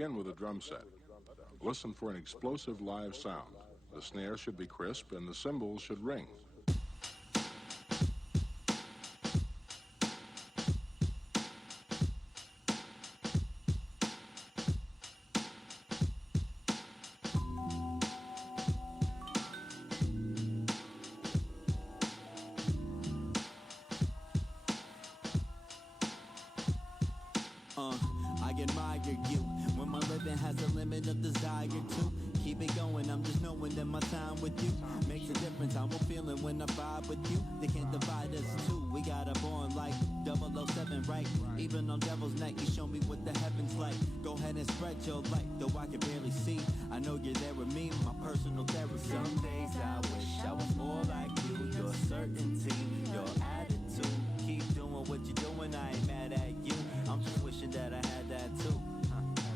Begin with a drum set. Listen for an explosive live sound. The snare should be crisp and the cymbals should ring. I admire you when my living has a limit of desire to keep it going. I'm just knowing that my time with you makes a difference. I'm feeling when I vibe with you. They can't divide us two. We got a bond like 007, right? Even on Devil's Night, you show me what the heavens like. Go ahead and spread your light, though I can barely see. I know you're there with me, my personal therapy. Some days I wish I was more like you. Your certainty, your attitude. Keep doing what you're doing, I ain't mad at you. I'm just wishing that I had that too.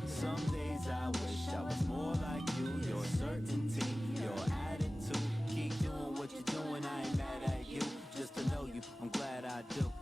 Some days I wish I was more like you. Your certainty, your attitude. Keep doing what you're doing, I ain't mad at you. Just to know you, I'm glad I do.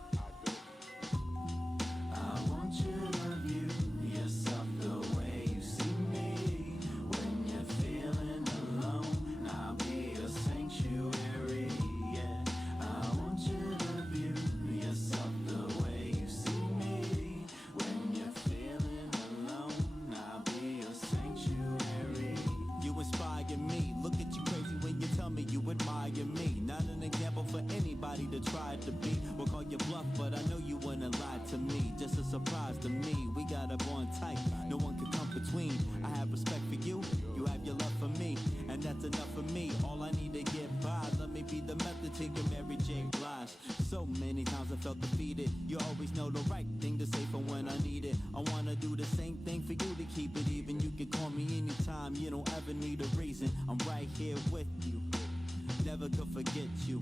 I want you to view yourself the way you see me. When you're feeling alone, I'll be a sanctuary. Yeah, I want you to view yourself the way you see me. When you're feeling alone, I'll be a sanctuary. You inspire me. Look at you crazy when you tell me you admire me. Not an example for anybody to try to be. We'll call you bluff, but I know you wouldn't lie to me. Just a surprise to me. We got a bond tight. No one can come between. I have respect for you. You have your love for me. And that's enough for me. All I need to get by. Let me be the method to your Mary J. Blige. So many times I felt defeated. You always know the right thing to say for when I need it. I wanna do the same thing for you to keep it even. You can call me anytime. You don't ever need a reason. I'm right here with you. Never could forget you.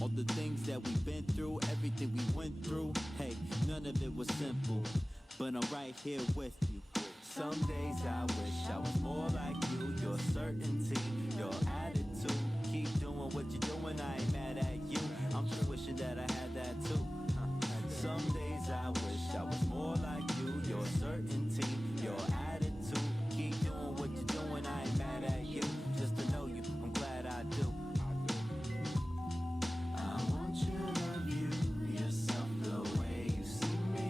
All the things that we've been through, everything we went through. Hey, none of it was simple, but I'm right here with you. Some days I wish I was more like you. Your certainty, your attitude. Keep doing what you're doing, I ain't mad at you. I'm just wishing that I had that too. Some days I wish I was more like you. Your certainty, your attitude. Keep doing what you're doing, I ain't mad at you. Just to know you, I'm glad I do. I want you to view yourself the way you see me.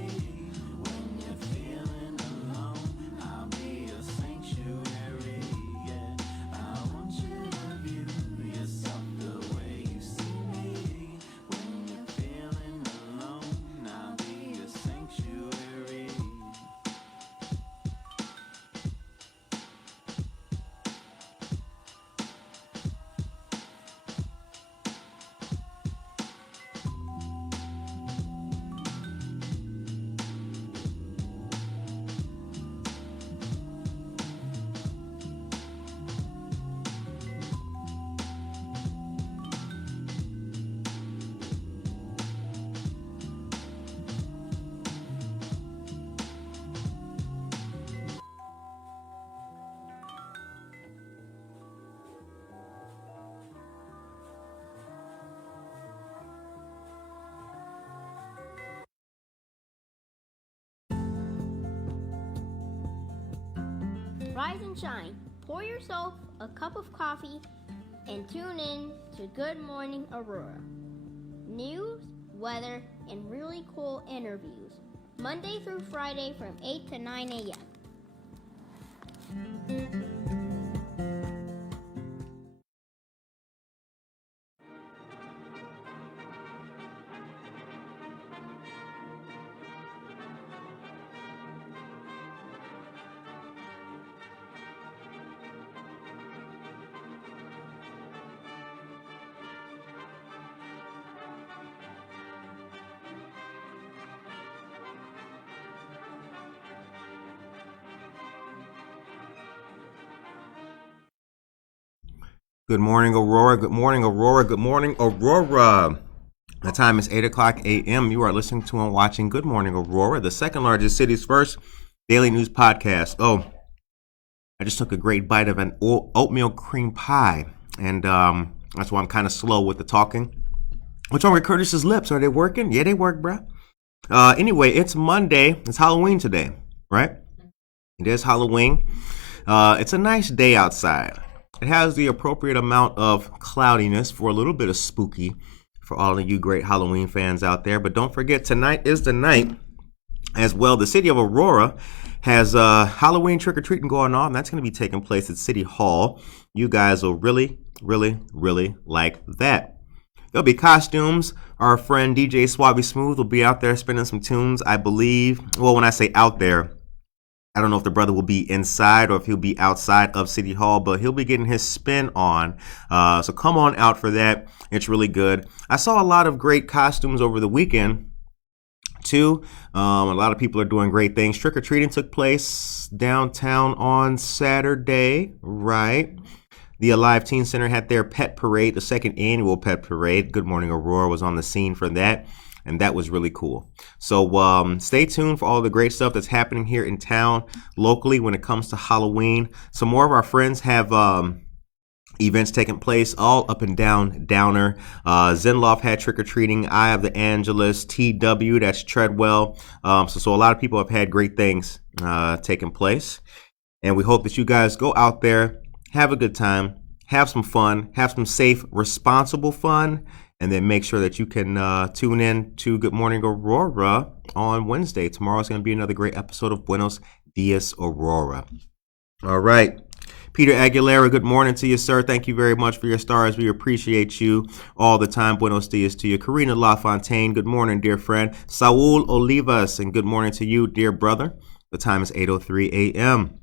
When you're feeling alone, I'll be a sanctuary. Yeah, I want you to view yourself the way you see me. When you're feeling alone, I'll be a sanctuary. Rise and shine. Pour yourself a cup of coffee and tune in to Good Morning Aurora. News, weather, and really cool interviews. Monday through Friday from 8 to 9 a.m. Good morning, Aurora. Good morning, Aurora. Good morning, Aurora. The time is 8 o'clock a.m. You are listening to and watching Good Morning, Aurora, the second largest city's first daily news podcast. Oh, I just took a great bite of an oatmeal cream pie, and that's why I'm kind of slow with the talking. What's wrong with Curtis's lips? Are they working? Yeah, they work, bruh. Anyway, it's Monday. It's Halloween today, right? It is Halloween. It's a nice day outside. It has the appropriate amount of cloudiness for a little bit of spooky for all of you great Halloween fans out there. But don't forget, tonight is the night as well. The city of Aurora has Halloween trick-or-treating going on. That's going to be taking place at City Hall. You guys will really, really, really like that. There'll be costumes. Our friend DJ Swabby Smooth will be out there spinning some tunes, I believe. Well, when I say out there, I don't know if the brother will be inside or if he'll be outside of City Hall, but he'll be getting his spin on. So come on out for that. It's really good. I saw a lot of great costumes over the weekend, too. A lot of people are doing great things. Trick-or-treating took place downtown on Saturday, right? The Alive Teen Center had their pet parade, the second annual pet parade. Good Morning Aurora was on the scene for that, and that was really cool. So stay tuned for all the great stuff that's happening here in town locally when it comes to Halloween. Some more of our friends have events taking place all up and down Downer. Zenloff had trick-or-treating, Eye of the Angelus, TW, that's Treadwell. So a lot of people have had great things taking place. And we hope that you guys go out there, have a good time, have some fun, have some safe, responsible fun, and then make sure that you can tune in to Good Morning Aurora on Wednesday. Tomorrow's going to be another great episode of Buenos Dias, Aurora. All right. Peter Aguilera, good morning to you, sir. Thank you very much for your stars. We appreciate you all the time. Buenos dias to you. Karina LaFontaine, good morning, dear friend. Saul Olivas, and good morning to you, dear brother. The time is 8:03 a.m.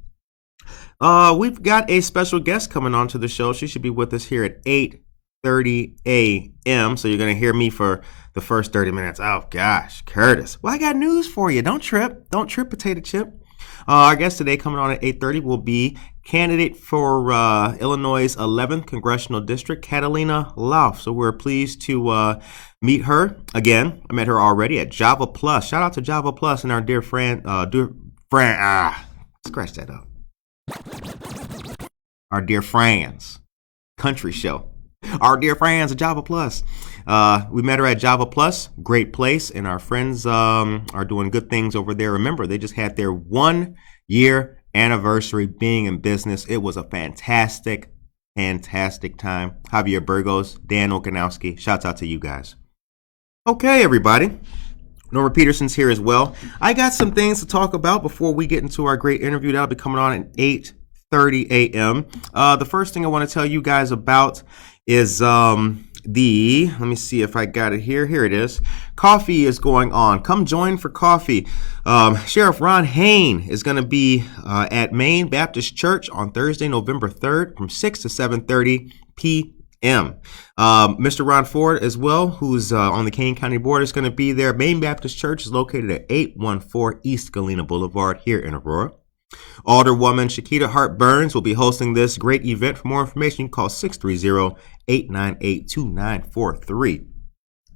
We've got a special guest coming on to the show. She should be with us here at 8:30 a.m. So you're going to hear me for the first 30 minutes. Oh, gosh, Curtis. Well, I got news for you. Don't trip. Don't trip, potato chip. Our guest today coming on at 8:30 will be candidate for Illinois' 11th Congressional District, Catalina Lauf. So we're pleased to meet her again. I met her already at Java Plus. Shout out to Java Plus and our dear friend, scratch that up. Our dear friends, country show. Our dear friends at Java Plus. We met her at Java Plus, great place, and our friends are doing good things over there. Remember, they just had their 1-year anniversary being in business. It was a fantastic time. Javier Burgos, Dan Okanowski, shouts out to you guys. Okay, everybody. Norma Peterson's here as well. I got some things to talk about before we get into our great interview. That'll be coming on at 8:30 a.m. The first thing I want to tell you guys about is let me see if I got it here. Here it is. Coffee is going on. Come join for coffee. Sheriff Ron Hain is going to be at Maine Baptist Church on Thursday, November 3rd from 6 to 7:30 p.m. Mr. Ron Ford as well, who's on the Kane County Board, is going to be there. Maine Baptist Church is located at 814 East Galena Boulevard here in Aurora. Alderwoman Shakita Hart Burns will be hosting this great event. For more information, you can call 630-898-2943.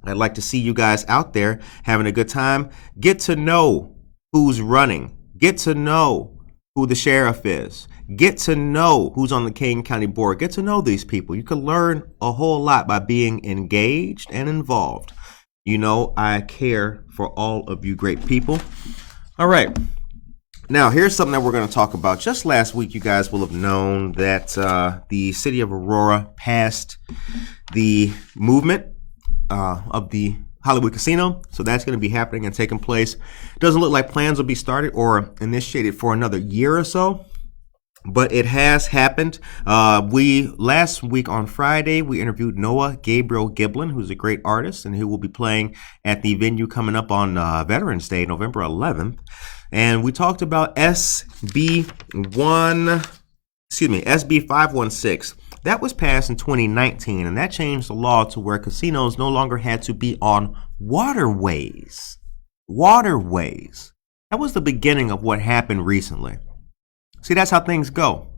I'd like to see you guys out there having a good time. Get to know who's running. Get to know who the sheriff is. Get to know who's on the Kane County Board. Get to know these people. You can learn a whole lot by being engaged and involved. You know, I care for all of you great people. All right. Now, here's something that we're going to talk about. Just last week, you guys will have known that the city of Aurora passed the movement of the Hollywood Casino. So that's going to be happening and taking place. Doesn't look like plans will be started or initiated for another year or so, but it has happened. Last week on Friday, we interviewed Noah Gabriel Giblin, who's a great artist and who will be playing at the venue coming up on Veterans Day, November 11th. And we talked about SB 516. That was passed in 2019, and that changed the law to where casinos no longer had to be on waterways. Waterways. That was the beginning of what happened recently. See, that's how things go.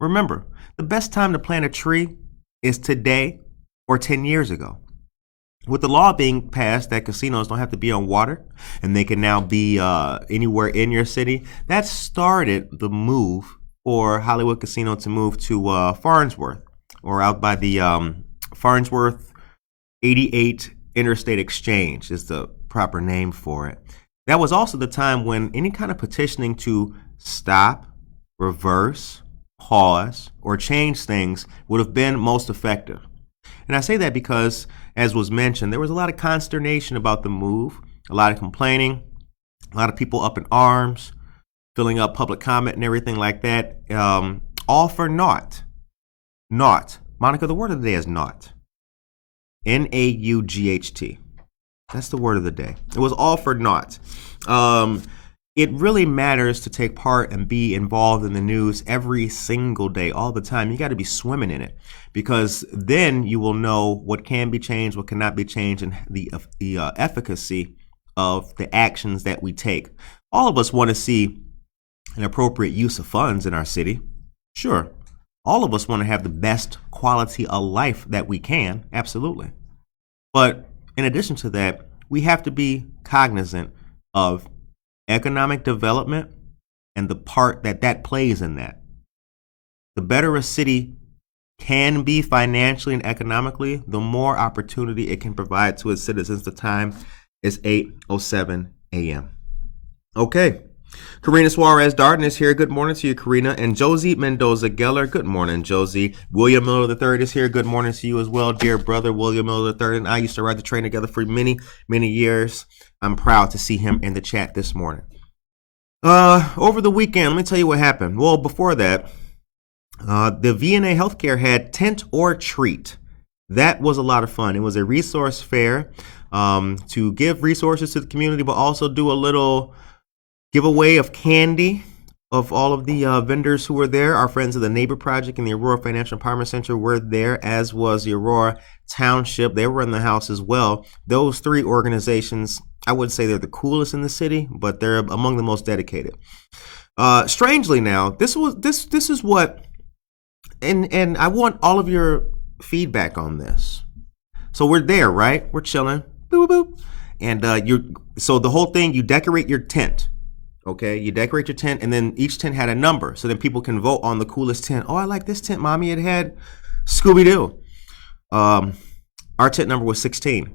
Remember, the best time to plant a tree is today or 10 years ago. With the law being passed that casinos don't have to be on water and they can now be anywhere in your city, that started the move for Hollywood Casino to move to Farnsworth, or out by the Farnsworth 88 Interstate Exchange is the proper name for it. That was also the time when any kind of petitioning to stop reverse, pause, or change things would have been most effective. And I say that because, as was mentioned, there was a lot of consternation about the move, a lot of complaining, a lot of people up in arms, filling up public comment and everything like that. All for naught. Naught. Monica, the word of the day is naught. N-A-U-G-H-T. That's the word of the day. It was all for naught. It really matters to take part and be involved in the news every single day, all the time. You got to be swimming in it, because then you will know what can be changed, what cannot be changed, and the efficacy of the actions that we take. All of us want to see an appropriate use of funds in our city. Sure. All of us want to have the best quality of life that we can. Absolutely. But in addition to that, we have to be cognizant of economic development and the part that that plays in that. The better a city can be financially and economically, the more opportunity it can provide to its citizens. The time is 8:07 a.m. Okay. Karina Suarez Darden is here. Good morning to you, Karina. And Josie Mendoza Geller. Good morning, Josie. William Miller III is here. Good morning to you as well, dear brother William Miller III. And I used to ride the train together for many, many years. I'm proud to see him in the chat this morning. Over the weekend, let me tell you what happened. Well, before that, the VNA Healthcare had Tent or Treat. That was a lot of fun. It was a resource fair to give resources to the community, but also do a little giveaway of candy of all of the vendors who were there. Our friends of the Neighbor Project and the Aurora Financial Empowerment Center were there, as was the Aurora Township. They were in the house as well. Those three organizations, I wouldn't say they're the coolest in the city, but they're among the most dedicated. Strangely now, this is what, and I want all of your feedback on this. So we're there, right? We're chilling, boop, boop, boop. And so the whole thing, you decorate your tent. Okay, you decorate your tent, and then each tent had a number, so then people can vote on the coolest tent. Oh, I like this tent, Mommy. It had Scooby-Doo. Our tent number was 16.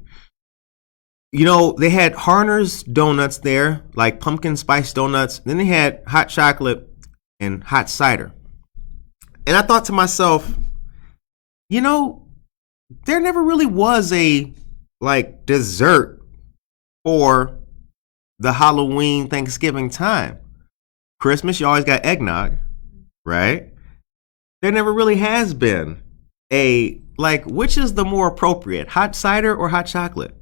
You know, they had Harner's donuts there, like pumpkin spice donuts. Then they had hot chocolate and hot cider. And I thought to myself, you know, there never really was a, like, dessert for the Halloween, Thanksgiving time. Christmas, you always got eggnog, right? There never really has been a, like, which is the more appropriate, hot cider or hot chocolate?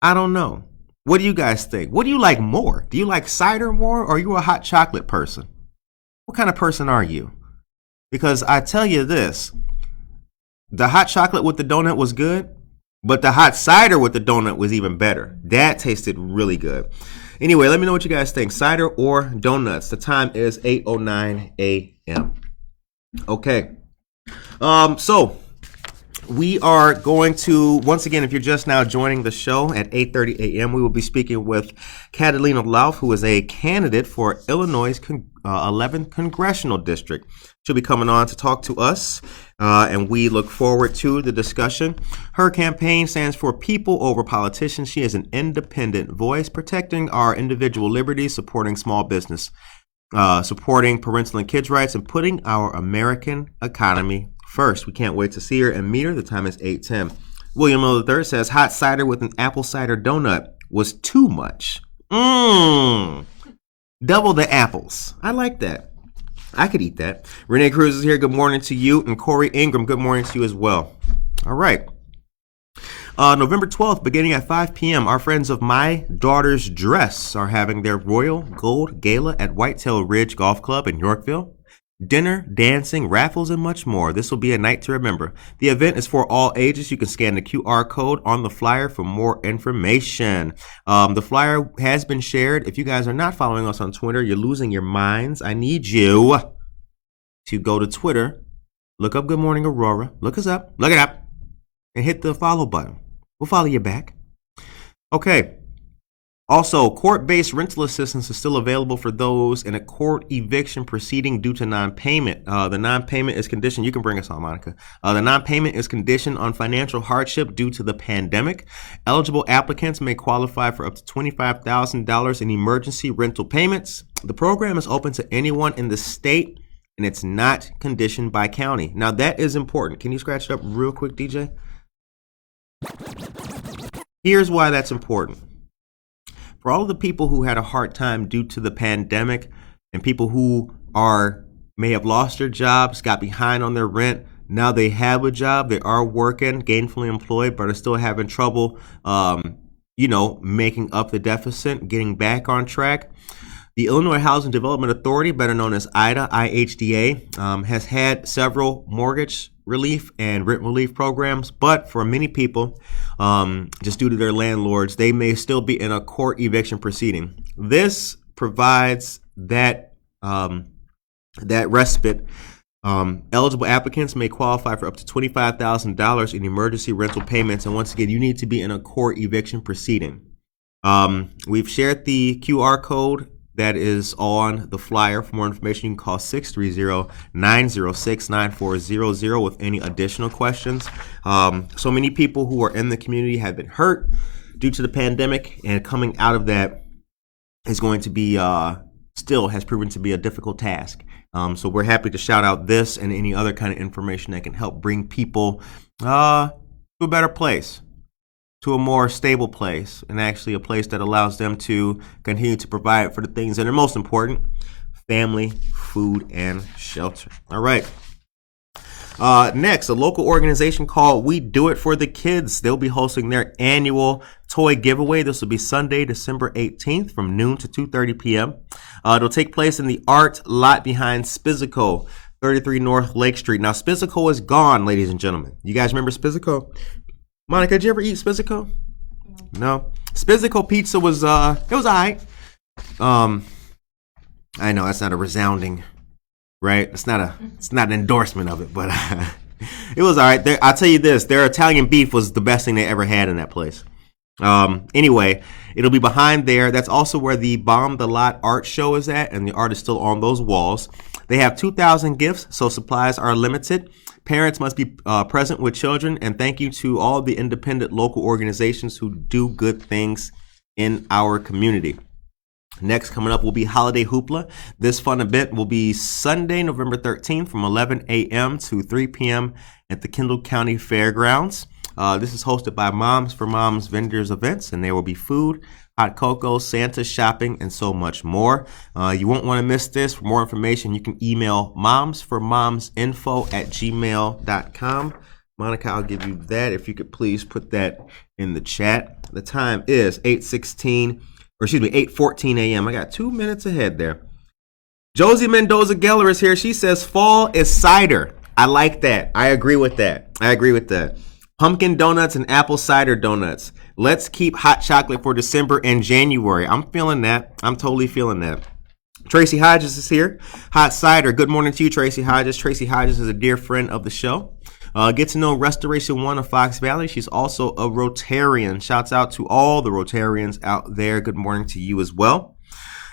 I don't know. What do you guys think? What do you like more? Do you like cider more, or are you a hot chocolate person? What kind of person are you? Because I tell you this, the hot chocolate with the donut was good, but the hot cider with the donut was even better. That tasted really good. Anyway, let me know what you guys think. Cider or donuts? The time is 8:09 a.m. Okay. So we are going to, once again, if you're just now joining the show at 8:30 a.m., we will be speaking with Catalina Lauf, who is a candidate for Illinois' 11th Congressional District. She'll be coming on to talk to us, and we look forward to the discussion. Her campaign stands for People Over Politicians. She is an independent voice, protecting our individual liberties, supporting small business, supporting parental and kids' rights, and putting our American economy first. We can't wait to see her and meet her. The time is 8:10. William Miller III says hot cider with an apple cider donut was too much. Double the apples. I like that. I could eat that. Renee Cruz is here. Good morning to you. And Corey Ingram, good morning to you as well. All right. November 12th, beginning at 5 p.m., our friends of My Daughter's Dress are having their Royal Gold Gala at Whitetail Ridge Golf Club in Yorkville. Dinner, dancing, raffles, and much more. This will be a night to remember. The event is for all ages. You can scan the QR code on the flyer for more information. The flyer has been shared. If you guys are not following us on Twitter, you're losing your minds. I need you to go to Twitter, look up Good Morning Aurora, look us up, look it up, and hit the follow button. We'll follow you back. Okay. Also, court-based rental assistance is still available for those in a court eviction proceeding due to non-payment. The non-payment is conditioned. You can bring us on, Monica. The non-payment is conditioned on financial hardship due to the pandemic. Eligible applicants may qualify for up to $25,000 in emergency rental payments. The program is open to anyone in the state, and it's not conditioned by county. Now, that is important. Can you scratch it up real quick, DJ? Here's why that's important. For all of the people who had a hard time due to the pandemic and people who may have lost their jobs, got behind on their rent, now they have a job, they are working, gainfully employed, but are still having trouble, making up the deficit, getting back on track. The Illinois Housing Development Authority, better known as IHDA, has had several mortgage relief and rent relief programs, but for many people, just due to their landlords, they may still be in a court eviction proceeding. This provides that respite. Eligible applicants may qualify for up to $25,000 in emergency rental payments, and once again, you need to be in a court eviction proceeding. We've shared the QR code that is on the flyer. For more information, you can call 630-906-9400 with any additional questions. So many people who are in the community have been hurt due to the pandemic, and coming out of that is going to be still has proven to be a difficult task. So we're happy to shout out this and any other kind of information that can help bring people to a better place, to a more stable place, and actually a place that allows them to continue to provide for the things that are most important: family, food, and shelter. All right. Next, a local organization called We Do It for the Kids. They'll be hosting their annual toy giveaway. This will be Sunday, December 18th from noon to 2:30 p.m. It'll take place in the art lot behind Spizzico, 33 North Lake Street. Now, Spizzico is gone, ladies and gentlemen. You guys remember Spizzico? Monica, did you ever eat Spizzico? No. Spizzico pizza was, it was all right. I know that's not a resounding, right? It's not an endorsement of it, but it was all right. I'll tell you this, their Italian beef was the best thing they ever had in that place. Anyway, it'll be behind there. That's also where the Bomb the Lot art show is at, and the art is still on those walls. They have 2,000 gifts, so supplies are limited. Parents must be present with children, and thank you to all the independent local organizations who do good things in our community. Next coming up will be Holiday Hoopla. This fun event will be Sunday, November 13th from 11 a.m. to 3 p.m. at the Kendall County Fairgrounds. This is hosted by Moms for Moms Vendors Events, and there will be food, hot cocoa, Santa, shopping, and so much more. You won't want to miss this. For more information, you can email momsformomsinfo@gmail.com. Monica, I'll give you that. If you could please put that in the chat. The time is 8:14 a.m. I got 2 minutes ahead there. Josie Mendoza Geller is here. She says fall is cider. I like that. I agree with that. Pumpkin donuts and apple cider donuts. Let's keep hot chocolate for December and January. I'm feeling that. I'm totally feeling that. Tracy Hodges is here. Hot cider. Good morning to you, Tracy Hodges. Tracy Hodges is a dear friend of the show. Get to know Restoration 1 of Fox Valley. She's also a Rotarian. Shouts out to all the Rotarians out there. Good morning to you as well.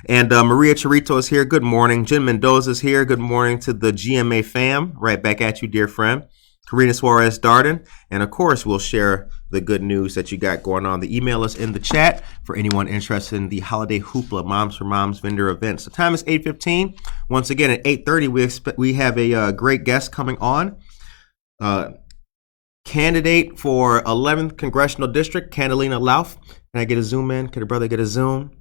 And Maria Chirito is here. Good morning. Jim Mendoza is here. Good morning to the GMA fam. Right back at you, dear friend. Karina Suarez Darden. And of course, we'll share the good news that you got going on. The email is in the chat for anyone interested in the Holiday Hoopla Moms for Moms vendor events. The time is 8:15. Once again, at 8:30, we have a great guest coming on. Candidate for 11th Congressional District, Catalina Lauf. Can I get a zoom in? Can a brother get a zoom?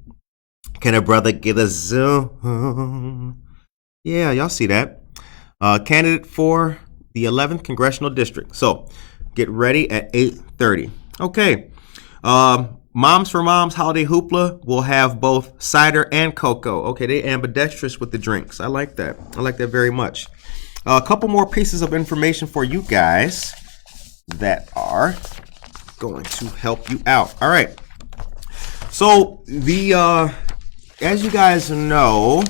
Yeah, y'all see that. Candidate for the 11th Congressional District. So get ready at 8:30. Okay. Moms for Moms Holiday Hoopla will have both cider and cocoa. Okay, they ambidextrous with the drinks. I like that. I like that very much. A couple more pieces of information for you guys that are going to help you out. All right. So as you guys know,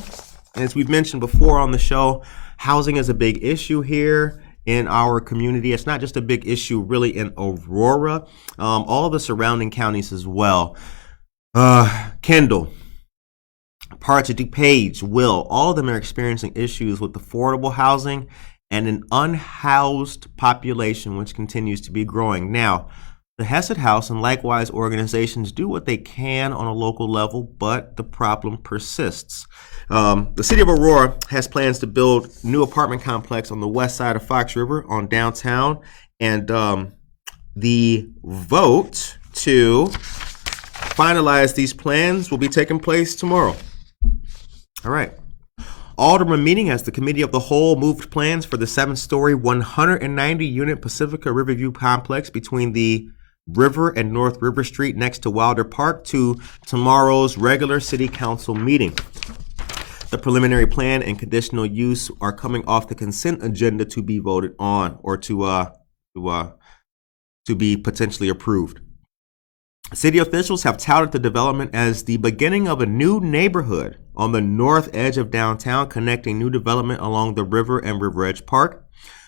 as we've mentioned before on the show, housing is a big issue here in our community. It's not just a big issue really in Aurora, all the surrounding counties as well. Kendall, parts of DuPage, Will, all of them are experiencing issues with affordable housing and an unhoused population, which continues to be growing. Now, the Hesed House and likewise organizations do what they can on a local level, but the problem persists. The city of Aurora has plans to build new apartment complex on the west side of Fox River on downtown, and the vote to finalize these plans will be taking place tomorrow. All right. Alderman meeting as the Committee of the Whole moved plans for the 7-story, 190-unit Pacifica Riverview complex between the River and North River Street next to Wilder Park to tomorrow's regular City Council meeting. The preliminary plan and conditional use are coming off the consent agenda to be voted on or to be potentially approved. City officials have touted the development as the beginning of a new neighborhood on the north edge of downtown, connecting new development along the river and River Edge Park.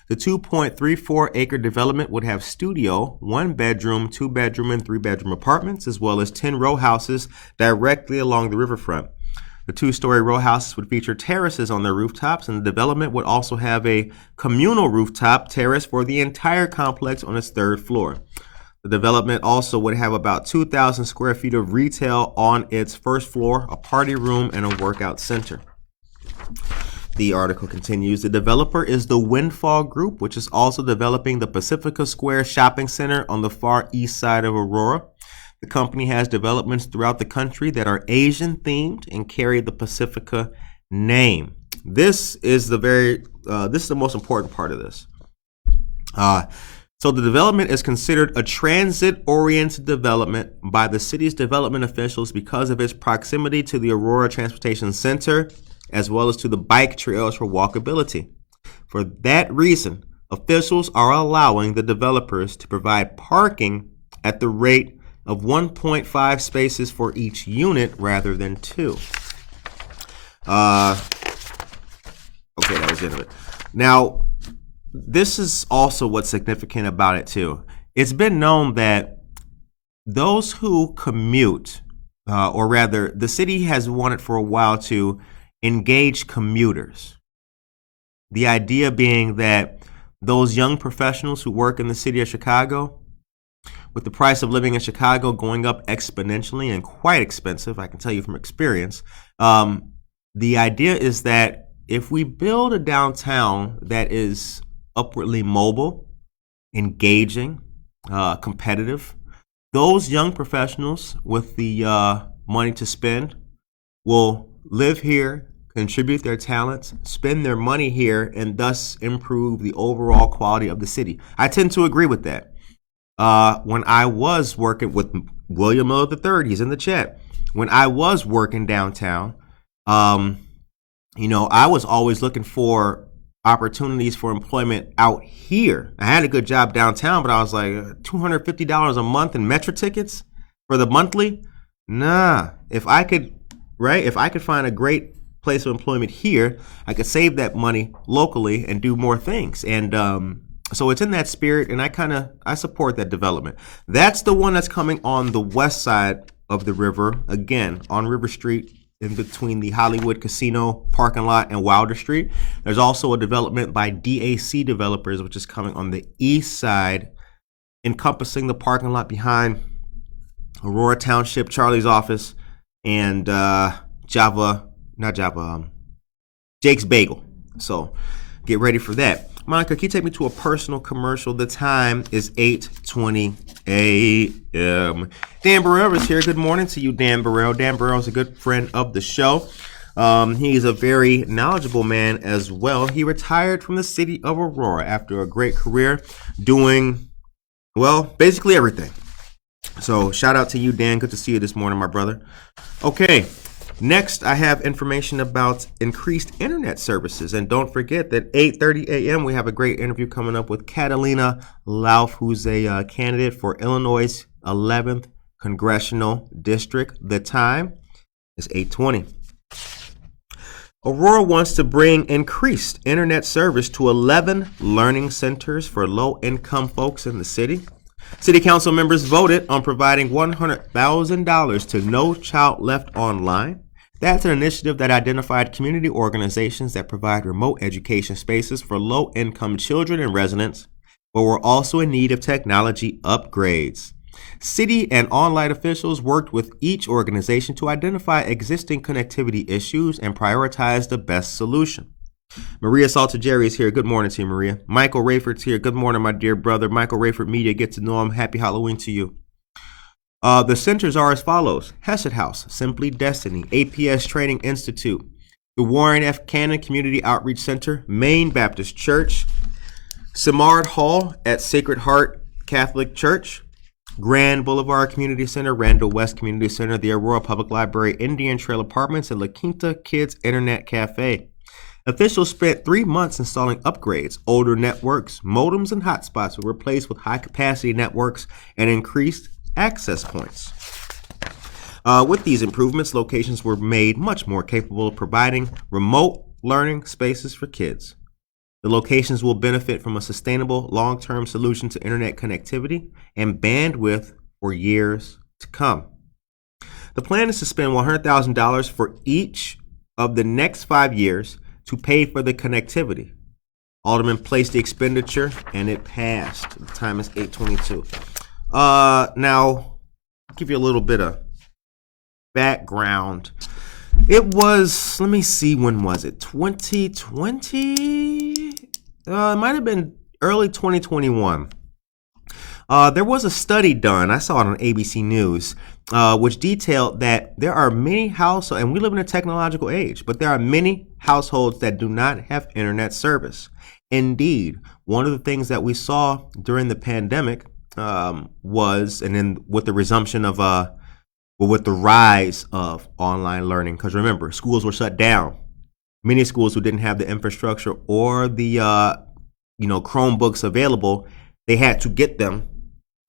The 2.34-acre development would have studio, 1-bedroom, 2-bedroom, and 3-bedroom apartments, as well as 10 row houses directly along the riverfront. The 2-story row houses would feature terraces on their rooftops, and the development would also have a communal rooftop terrace for the entire complex on its 3rd floor. The development also would have about 2,000 square feet of retail on its 1st floor, a party room, and a workout center. The article continues, the developer is the Windfall Group, which is also developing the Pacifica Square Shopping Center on the far east side of Aurora. The company has developments throughout the country that are Asian themed and carry the Pacifica name. This is the most important part of this. So the development is considered a transit-oriented development by the city's development officials because of its proximity to the Aurora Transportation Center, as well as to the bike trails for walkability. For that reason, officials are allowing the developers to provide parking at the rate of 1.5 spaces for each unit rather than 2. Okay, that was the end of it. Now, this is also what's significant about it too. It's been known that those who commute, or rather the city has wanted for a while to engage commuters. The idea being that those young professionals who work in the city of Chicago, with the price of living in Chicago going up exponentially and quite expensive, I can tell you from experience, the idea is that if we build a downtown that is upwardly mobile, engaging, competitive, those young professionals with the money to spend will live here, contribute their talents, spend their money here, and thus improve the overall quality of the city. I tend to agree with that. When I was working with William Miller III, he's in the chat. When I was working downtown, I was always looking for opportunities for employment out here. I had a good job downtown, but I was like, $250 a month in Metro tickets for the monthly? Nah. If I could find a great place of employment here, I could save that money locally and do more things. And so it's in that spirit, and I support that development. That's the one that's coming on the west side of the river, again, on River Street, in between the Hollywood Casino parking lot and Wilder Street. There's also a development by DAC Developers, which is coming on the east side, encompassing the parking lot behind Aurora Township, Charlie's office, and Jake's Bagel. So get ready for that. Monica, can you take me to a personal commercial? The time is 8:20 a.m. Dan Burrell is here. Good morning to you, Dan Burrell. Dan Burrell is a good friend of the show. He's a very knowledgeable man as well. He retired from the city of Aurora after a great career doing, well, basically everything. So shout out to you, Dan. Good to see you this morning, my brother. Okay. Next, I have information about increased internet services. And don't forget that 8:30 a.m. we have a great interview coming up with Catalina Lauf, who's a candidate for Illinois' 11th Congressional District. The time is 8:20. Aurora wants to bring increased internet service to 11 learning centers for low-income folks in the city. City Council members voted on providing $100,000 to No Child Left Online. That's an initiative that identified community organizations that provide remote education spaces for low-income children and residents, but were also in need of technology upgrades. City and online officials worked with each organization to identify existing connectivity issues and prioritize the best solution. Maria Saltajerry is here. Good morning to you, Maria. Michael Rayford's here. Good morning, my dear brother. Michael Rayford Media, get to know him. Happy Halloween to you. The centers are as follows: Hesed House, Simply Destiny, APS Training Institute, the Warren F. Cannon Community Outreach Center, Maine Baptist Church, Simard Hall at Sacred Heart Catholic Church, Grand Boulevard Community Center, Randall West Community Center, the Aurora Public Library, Indian Trail Apartments, and La Quinta Kids Internet Cafe. Officials spent 3 months installing upgrades. Older networks, modems, and hotspots were replaced with high-capacity networks and increased access points. With these improvements, locations were made much more capable of providing remote learning spaces for kids. The locations will benefit from a sustainable long-term solution to internet connectivity and bandwidth for years to come. The plan is to spend $100,000 for each of the next 5 years to pay for the connectivity. Alderman placed the expenditure and it passed. The time is 8:22. Now, I'll give you a little bit of background. It was, let me see, when was it? 2020? It might have been early 2021. There was a study done, I saw it on ABC News, which detailed that there are many households, and we live in a technological age, but there are many households that do not have internet service. Indeed, one of the things that we saw during the pandemic was, and then with the resumption of, with the rise of online learning, because remember, schools were shut down. Many schools who didn't have the infrastructure or the, Chromebooks available, they had to get them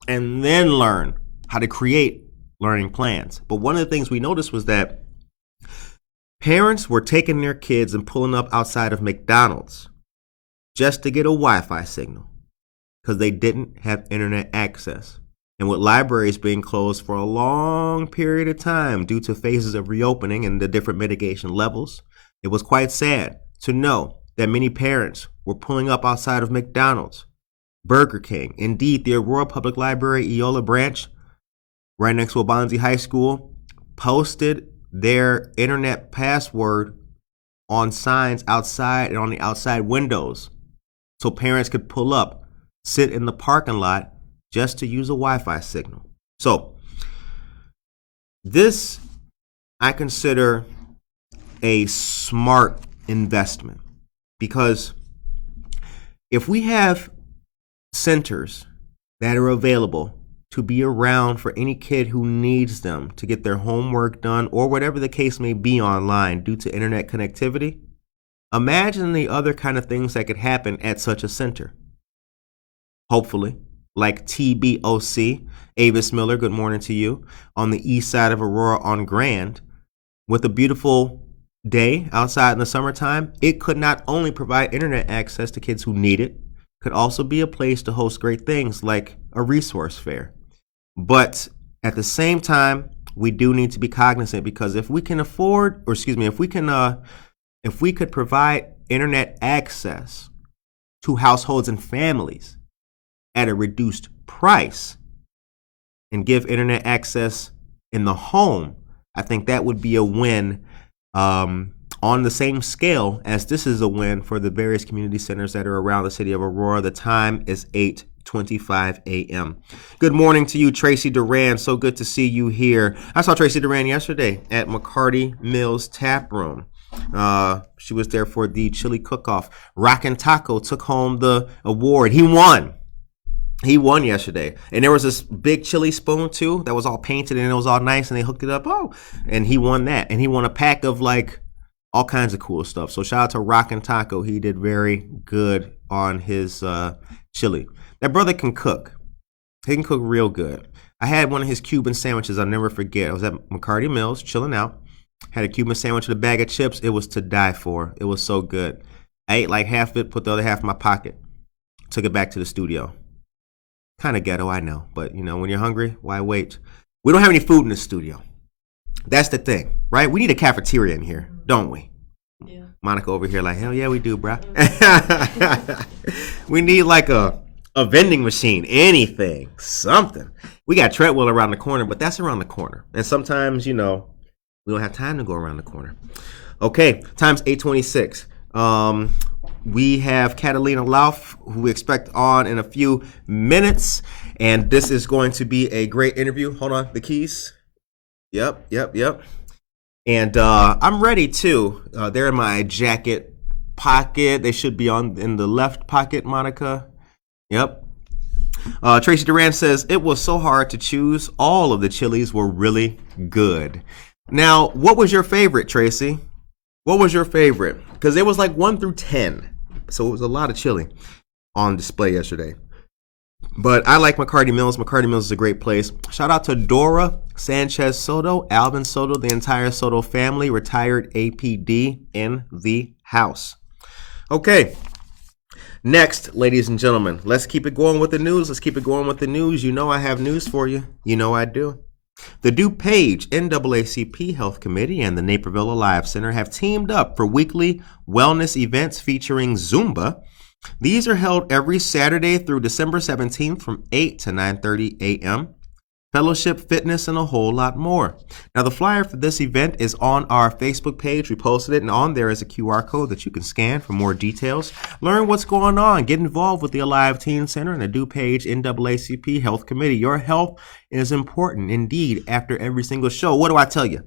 and then learn how to create learning plans. But one of the things we noticed was that parents were taking their kids and pulling up outside of McDonald's just to get a Wi-Fi signal because they didn't have internet access. And with libraries being closed for a long period of time due to phases of reopening and the different mitigation levels, it was quite sad to know that many parents were pulling up outside of McDonald's, Burger King. Indeed, the Aurora Public Library Eola branch, right next to Wabanzi High School, posted their internet password on signs outside and on the outside windows so parents could pull up, sit in the parking lot just to use a Wi-Fi signal. So this I consider a smart investment, because if we have centers that are available to be around for any kid who needs them to get their homework done or whatever the case may be online due to internet connectivity, imagine the other kind of things that could happen at such a center. Hopefully, like TBOC, Avis Miller, good morning to you, on the east side of Aurora on Grand, with a beautiful day outside in the summertime. It could not only provide internet access to kids who need it, could also be a place to host great things like a resource fair. But at the same time, we do need to be cognizant, because if we can afford, or excuse me, if we could provide internet access to households and families at a reduced price and give internet access in the home, I think that would be a win on the same scale as this is a win for the various community centers that are around the city of Aurora. The time is 8:25 a.m. Good morning to you, Tracy Duran. So good to see you here. I saw Tracy Duran yesterday at McCarty Mills Tap Room. She was there for the chili cook-off. Rockin' Taco took home the award. He won yesterday. And there was this big chili spoon, too, that was all painted and it was all nice, and they hooked it up. Oh, and he won that. And he won a pack of, like, all kinds of cool stuff. So shout out to Rockin' Taco. He did very good on his chili. That brother can cook. He can cook real good. I had one of his Cuban sandwiches I'll never forget. I was at McCarty Mills chilling out. Had a Cuban sandwich with a bag of chips. It was to die for. It was so good. I ate like half of it, put the other half in my pocket. Took it back to the studio. Kind of ghetto, I know. But, you know, when you're hungry, why wait? We don't have any food in the studio. That's the thing, right? We need a cafeteria in here, don't we? Yeah. Monica over here like, hell yeah, we do, bruh. We need like a vending machine, anything, something. We got Treadwell around the corner, but that's around the corner. And sometimes, you know, we don't have time to go around the corner. Okay, time's 8:26. We have Catalina Lauf, who we expect on in a few minutes. And this is going to be a great interview. Hold on, the keys. Yep. And I'm ready too. They're in my jacket pocket. They should be in the left pocket, Monica. Yep. Tracy Duran says, it was so hard to choose. All of the chilies were really good. Now, what was your favorite, Tracy? What was your favorite? Because it was like 1 through 10. So it was a lot of chili on display yesterday. But I like McCarty Mills. McCarty Mills is a great place. Shout out to Dora, Sanchez Soto, Alvin Soto, the entire Soto family, retired APD in the house. Okay. Next, ladies and gentlemen, let's keep it going with the news. You know I have news for you. You know I do. The DuPage NAACP Health Committee and the Naperville Alive Center have teamed up for weekly wellness events featuring Zumba. These are held every Saturday through December 17th from 8 to 9:30 a.m. Fellowship, fitness, and a whole lot more. Now, the flyer for this event is on our Facebook page. We posted it, and on there is a QR code that you can scan for more details. Learn what's going on. Get involved with the Alive Teen Center and the DuPage NAACP Health Committee. Your health is important indeed after every single show. What do I tell you?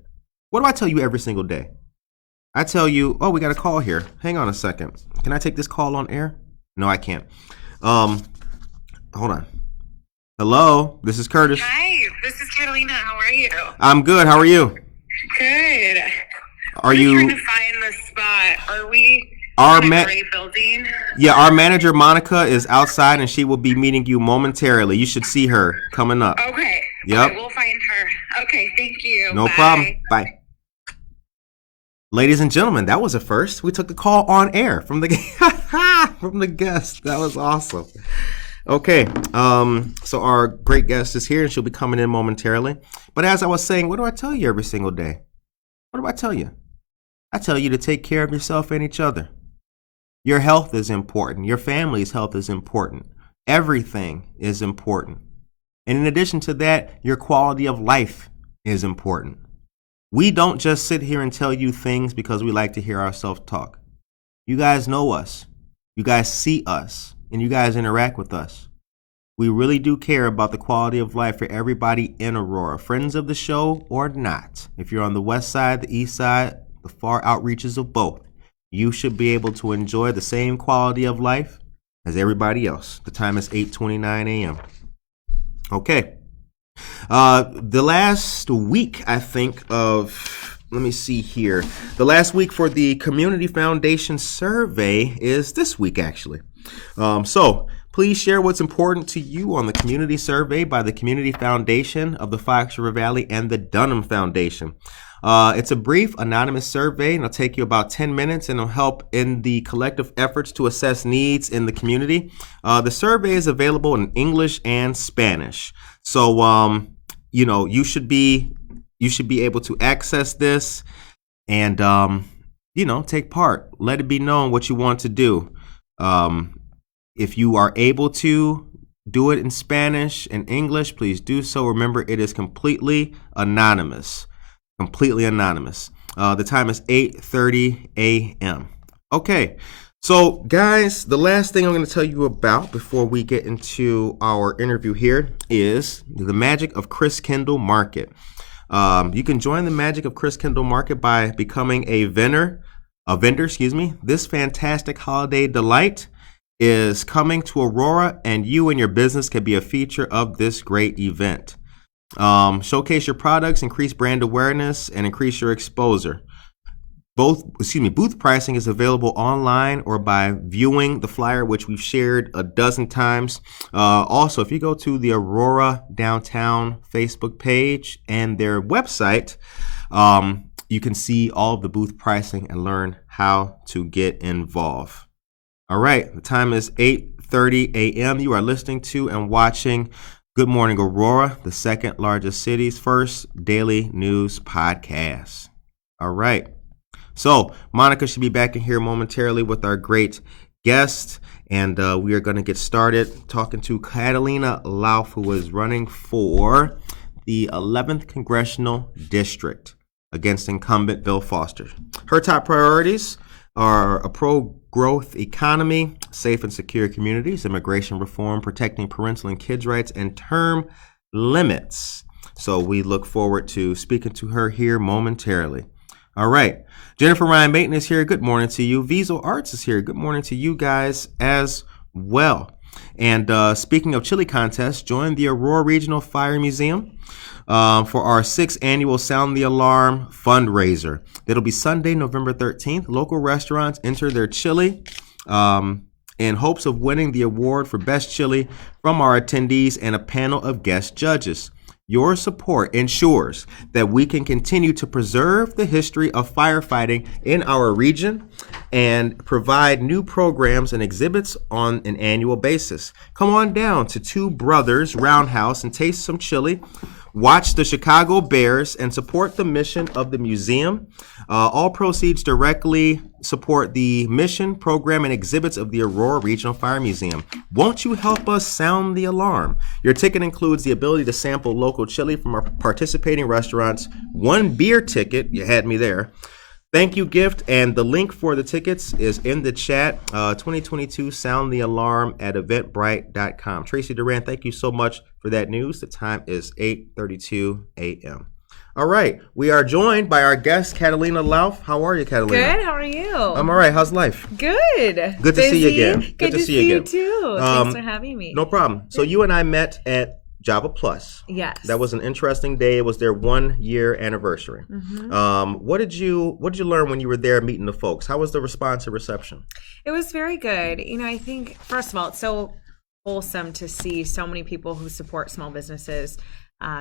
What do I tell you every single day? I tell you, oh, we got a call here. Hang on a second. Can I take this call on air? No, I can't. Hold on. Hello, this is Curtis. Hi, this is Catalina. How are you? I'm good. How are you? Good. Are I'm you? trying to find the spot. Are we Our in a great building? Yeah, our manager Monica is outside, and she will be meeting you momentarily. You should see her coming up. Okay. Yep. Okay, we'll find her. Okay, thank you. No Bye. problem. Bye. Ladies and gentlemen, that was a first. We took a call on air from the from the guest. That was awesome. Okay, so our great guest is here, and she'll be coming in momentarily. But as I was saying, what do I tell you every single day? What do I tell you? I tell you to take care of yourself and each other. Your health is important. Your family's health is important. Everything is important. And in addition to that, your quality of life is important. We don't just sit here and tell you things because we like to hear ourselves talk. You guys know us. You guys see us. And you guys interact with us. We really do care about the quality of life for everybody in Aurora, friends of the show or not. If you're on the west side, the east side, the far outreaches of both, you should be able to enjoy the same quality of life as everybody else. The time is 8:29 a.m. Okay. The last week, I think, let me see here. The last week for the Community Foundation survey is this week, actually. So please share what's important to you on the community survey by the Community Foundation of the Fox River Valley and the Dunham Foundation. It's a brief, anonymous survey, and it'll take you about 10 minutes, and it'll help in the collective efforts to assess needs in the community. The survey is available in English and Spanish. So, you should be able to access this and, take part. Let it be known what you want to do. If you are able to do it in Spanish and English, please do so. Remember, it is completely anonymous. The time is 8:30 a.m. Okay, so guys, the last thing I'm going to tell you about before we get into our interview here is the magic of Chris Kendall Market. You can join the magic of Chris Kendall Market by becoming a vendor. This fantastic holiday delight is coming to Aurora, and you and your business can be a feature of this great event. Showcase your products, increase brand awareness, and increase your exposure. Booth pricing is available online or by viewing the flyer, which we've shared a dozen times. Also, if you go to the Aurora Downtown Facebook page and their website, you can see all of the booth pricing and learn how to get involved. All right, the time is 8:30 a.m. You are listening to and watching Good Morning Aurora, the second largest city's first daily news podcast. All right. So Monica should be back in here momentarily with our great guest. And we are going to get started talking to Catalina Lauf, who is running for the 11th Congressional District against incumbent Bill Foster. Her top priorities are a pro-growth economy, safe and secure communities, immigration reform, protecting parental and kids' rights, and term limits. So we look forward to speaking to her here momentarily. All right. Jennifer Ryan Mayton is here. Good morning to you. Viso Arts is here. Good morning to you guys as well. And speaking of chili contest, join the Aurora Regional Fire Museum for our 6th annual Sound the Alarm fundraiser. It'll be Sunday, November 13th. Local restaurants enter their chili in hopes of winning the award for best chili from our attendees and a panel of guest judges. Your support ensures that we can continue to preserve the history of firefighting in our region and provide new programs and exhibits on an annual basis. Come on down to Two Brothers Roundhouse and taste some chili. Watch the Chicago Bears and support the mission of the museum. All proceeds directly support the mission, program, and exhibits of the Aurora Regional Fire Museum. Won't you help us sound the alarm? Your ticket includes the ability to sample local chili from our participating restaurants, 1 beer ticket, you had me there, thank you gift, and the link for the tickets is in the chat. 2022 Sound the Alarm at eventbrite.com. Tracy Durant, thank you so much for that news. The time is 8:32 a.m. All right, we are joined by our guest, Catalina Lauf. How are you, Catalina? Good, how are you? I'm all right. How's life? Good. Good to see you again. Good to see you too. Thanks for having me. No problem. So you and I met at Java Plus. Yes. That was an interesting day. It was their 1-year anniversary. Mm-hmm. What did you learn when you were there meeting the folks? How was the response and reception? It was very good. You know, I think, first of all, it's so wholesome to see so many people who support small businesses.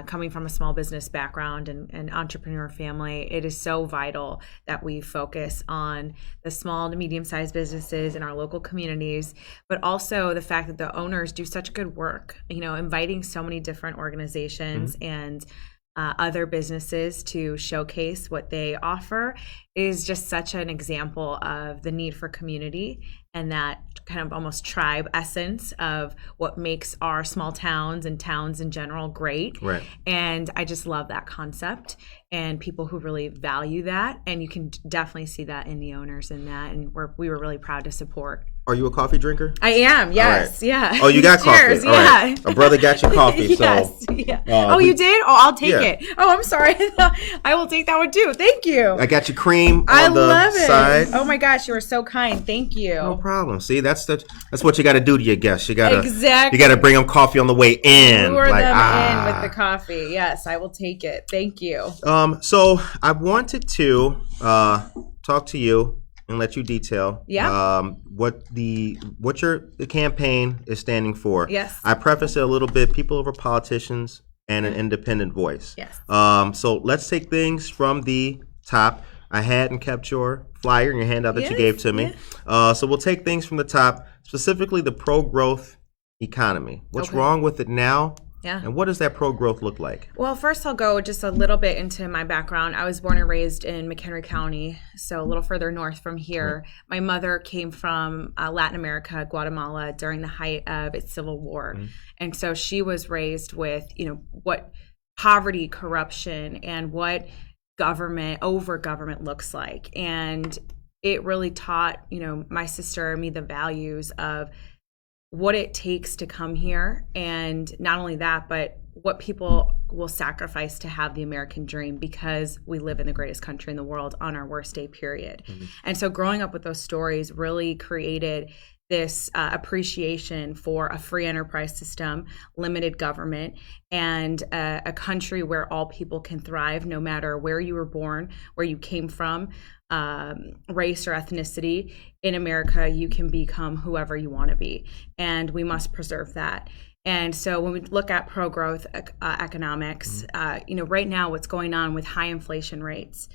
Coming from a small business background and entrepreneur family, it is so vital that we focus on the small to medium-sized businesses in our local communities, but also the fact that the owners do such good work, you know, inviting so many different organizations and other businesses to showcase what they offer is just such an example of the need for community and that kind of almost tribe essence of what makes our small towns and towns in general great. Right. And I just love that concept and people who really value that. And you can definitely see that in the owners in that. And we were really proud to support. Are you a coffee drinker? I am, yes, right. yeah. Oh, you got Cheers, coffee. All right. A brother got you coffee. Yes, so, yeah. You did? Oh, I'll take it. Oh, I'm sorry. I will take that one too. Thank you. I got you cream I on the love it. side. Oh my gosh, you are so kind. Thank you. No problem. See, that's what you got to do to your guests. You got to exactly. You got to bring them coffee on the way in. Lure them in with the coffee. Yes, I will take it. Thank you. So I wanted to talk to you and let you detail what your campaign is standing for. Yes. I preface it a little bit, people over politicians and an independent voice. Yes. So let's take things from the top. I hadn't kept your flyer and your handout that you gave to me. So we'll take things from the top, specifically the pro-growth economy. What's wrong with it now? Yeah. And what does that pro-growth look like? Well, first I'll go just a little bit into my background. I was born and raised in McHenry County, so a little further north from here. My mother came from Latin America, Guatemala, during the height of its civil war. And so she was raised with, you know, what poverty, corruption, and what government looks like. And it really taught, you know, my sister and me the values of what it takes to come here, and not only that, but what people will sacrifice to have the American dream because we live in the greatest country in the world on our worst day period. And so growing up with those stories really created this appreciation for a free enterprise system, limited government, and a country where all people can thrive no matter where you were born, where you came from, race or ethnicity. In America, you can become whoever you want to be, and we must preserve that. And so when we look at pro-growth economics, you know, right now what's going on with high inflation rates,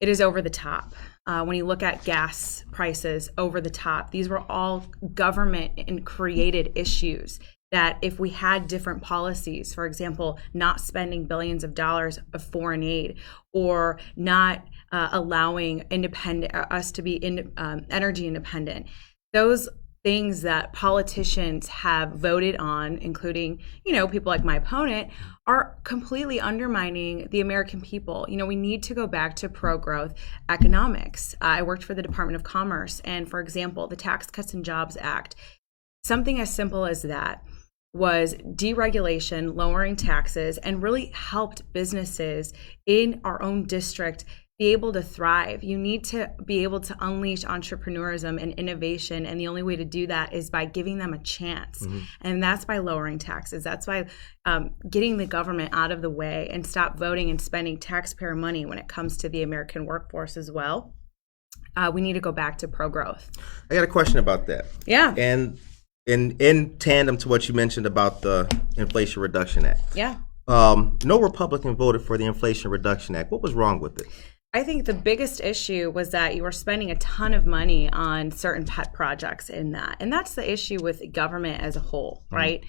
it is over the top. When you look at gas prices over the top, these were all government and created issues that if we had different policies, for example, not spending billions of dollars of foreign aid, or not allowing us to be energy independent, those things that politicians have voted on, including, people like my opponent, are completely undermining the American people. We need to go back to pro-growth economics. I worked for the Department of Commerce, and for example, the Tax Cuts and Jobs Act, something as simple as that was deregulation, lowering taxes, and really helped businesses in our own district be able to thrive. You need to be able to unleash entrepreneurism and innovation, and the only way to do that is by giving them a chance. And that's by lowering taxes. That's by getting the government out of the way and stop voting and spending taxpayer money when it comes to the American workforce as well. We need to go back to pro-growth. I got a question about that. Yeah. And in tandem to what you mentioned about the Inflation Reduction Act. Yeah. No Republican voted for the Inflation Reduction Act. What was wrong with it? I think the biggest issue was that you were spending a ton of money on certain pet projects in that. And that's the issue with government as a whole, right?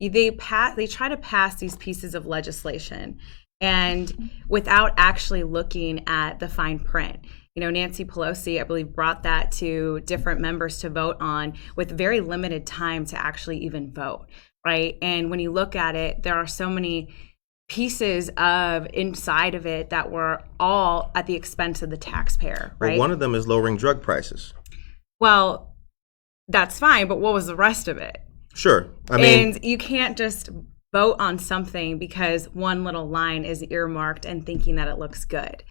They try to pass these pieces of legislation and without actually looking at the fine print. Nancy Pelosi, I believe, brought that to different members to vote on with very limited time to actually even vote, right? And when you look at it, there are so many pieces of inside of it that were all at the expense of the taxpayer, right? Well, one of them is lowering drug prices. Well, that's fine, but what was the rest of it? Sure. And you can't just vote on something because one little line is earmarked and thinking that it looks good.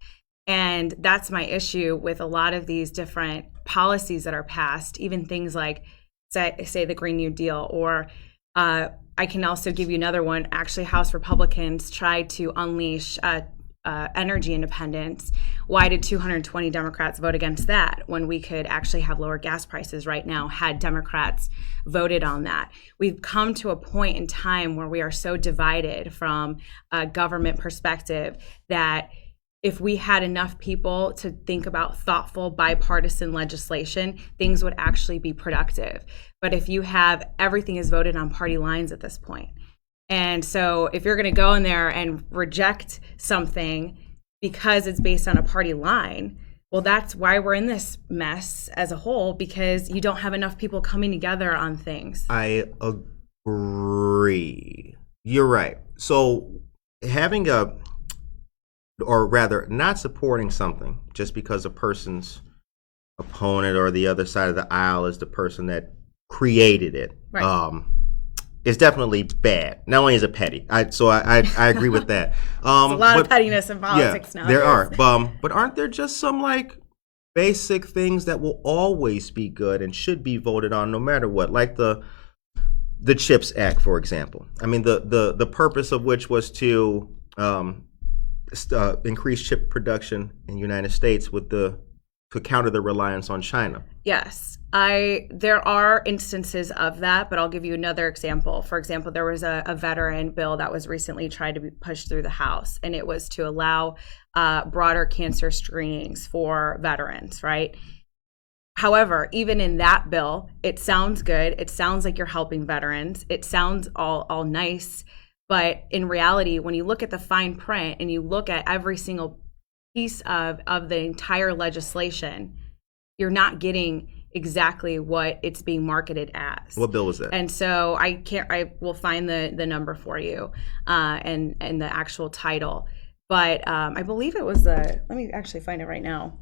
And that's my issue with a lot of these different policies that are passed, even things like, say the Green New Deal, or I can also give you another one. Actually, House Republicans tried to unleash energy independence. Why did 220 Democrats vote against that when we could actually have lower gas prices right now had Democrats voted on that? We've come to a point in time where we are so divided from a government perspective that if we had enough people to think about thoughtful bipartisan legislation, things would actually be productive. But if you have everything is voted on party lines at this point. And so if you're going to go in there and reject something because it's based on a party line, well, that's why we're in this mess as a whole, because you don't have enough people coming together on things. I agree. You're right. So having or rather not supporting something just because a person's opponent or the other side of the aisle is the person that created it, right, is definitely bad. Not only is it petty, I agree with that. There's a lot of pettiness in politics now. There are, but aren't there just some basic things that will always be good and should be voted on no matter what, like the CHIPS Act, for example? I mean, the purpose of which was to increase chip production in the United States to counter the reliance on China. Yes, there are instances of that, but I'll give you another example. For example, there was a veteran bill that was recently tried to be pushed through the House, and it was to allow broader cancer screenings for veterans, right? However, even in that bill, it sounds good. It sounds like you're helping veterans. It sounds all nice. But in reality, when you look at the fine print and you look at every single piece of the entire legislation, you're not getting exactly what it's being marketed as. What bill was that? And so I will find the number for you and the actual title. But I believe it was let me actually find it right now.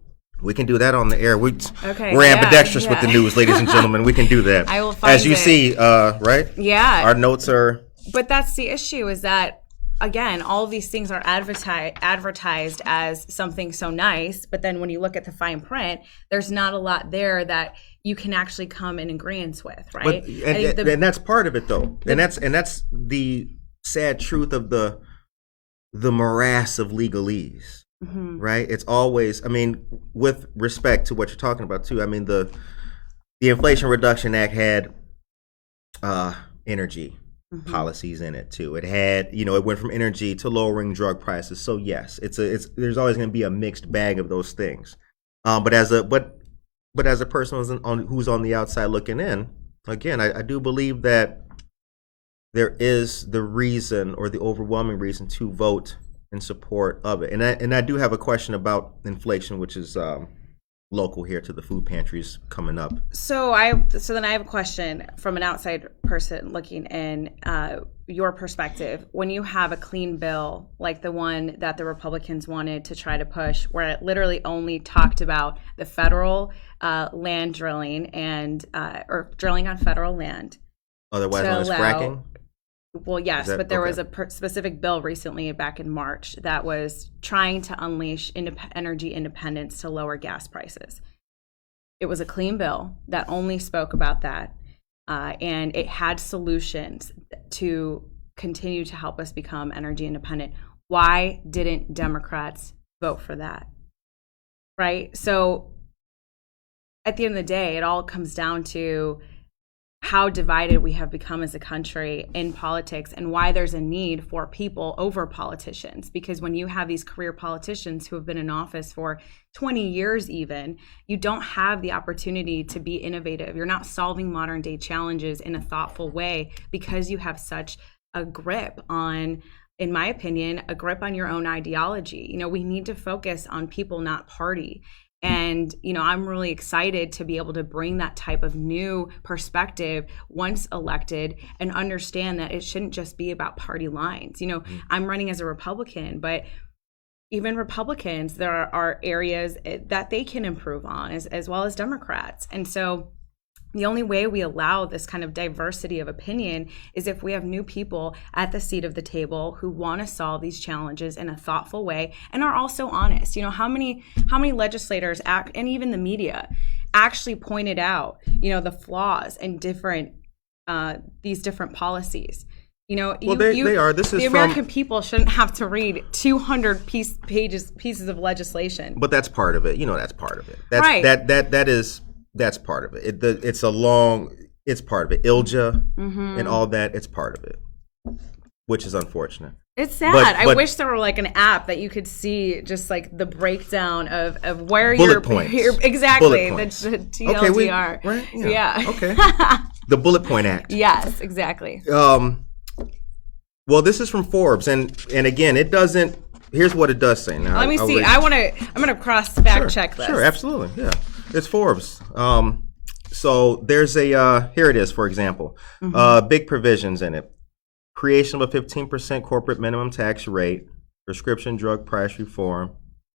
We can do that on the air. We're yeah, ambidextrous with the news, ladies and gentlemen. We can do that. I will find As you it. see, right? Yeah. Our notes are... But that's the issue, is that, again, all of these things are advertised as something so nice, but then when you look at the fine print, there's not a lot there that you can actually come in agreement with, right? But, and that's part of it, though. And that's the sad truth of the morass of legalese, right? It's always, I mean, with respect to what you're talking about, too, I mean, the Inflation Reduction Act had energy policies in it too. It had, it went from energy to lowering drug prices. So yes, there's always going to be a mixed bag of those things. But as a person who's on the outside looking in, again, I do believe that there is the reason or the overwhelming reason to vote in support of it. And I do have a question about inflation, which is local here to the food pantries coming up. So then I have a question from an outside person looking in. Your perspective, when you have a clean bill like the one that the Republicans wanted to try to push, where it literally only talked about the federal land drilling and or drilling on federal land, Otherwise known as fracking. Well, yes, but there was a specific bill recently back in March that was trying to unleash energy independence to lower gas prices. It was a clean bill that only spoke about that, and it had solutions to continue to help us become energy independent. Why didn't Democrats vote for that? Right? So at the end of the day, it all comes down to how divided we have become as a country in politics and why there's a need for people over politicians. Because when you have these career politicians who have been in office for 20 years even, you don't have the opportunity to be innovative. You're not solving modern day challenges in a thoughtful way because you have such a grip on, in my opinion, a grip on your own ideology. You know, we need to focus on people, not party. And, you know, I'm really excited to be able to bring that type of new perspective once elected and understand that it shouldn't just be about party lines. You know, I'm running as a Republican, but even Republicans, there are areas that they can improve on as well as Democrats. And so the only way we allow this kind of diversity of opinion is if we have new people at the seat of the table who want to solve these challenges in a thoughtful way and are also honest. You know, how many legislators and even the media actually pointed out, you know, the flaws in these different policies. You know, they are. This is the American people shouldn't have to read 200 pieces of legislation. But that's part of it. You know, that's part of it. That's, right. That's part of it. It's part of it. ILJA and all that, it's part of it, which is unfortunate. It's sad. I wish there were like an app that you could see just like the breakdown of where bullet points. Exactly. Bullet points. The TLDR. Okay, right? Yeah. Okay. The Bullet Point Act. Yes, exactly. Well, this is from Forbes, and again, it doesn't. Here's what it does say. Now, let me see. I'm gonna cross fact check this. Sure, absolutely. Yeah. It's Forbes. So there's here it is, for example, big provisions in it. Creation of a 15% corporate minimum tax rate, prescription drug price reform,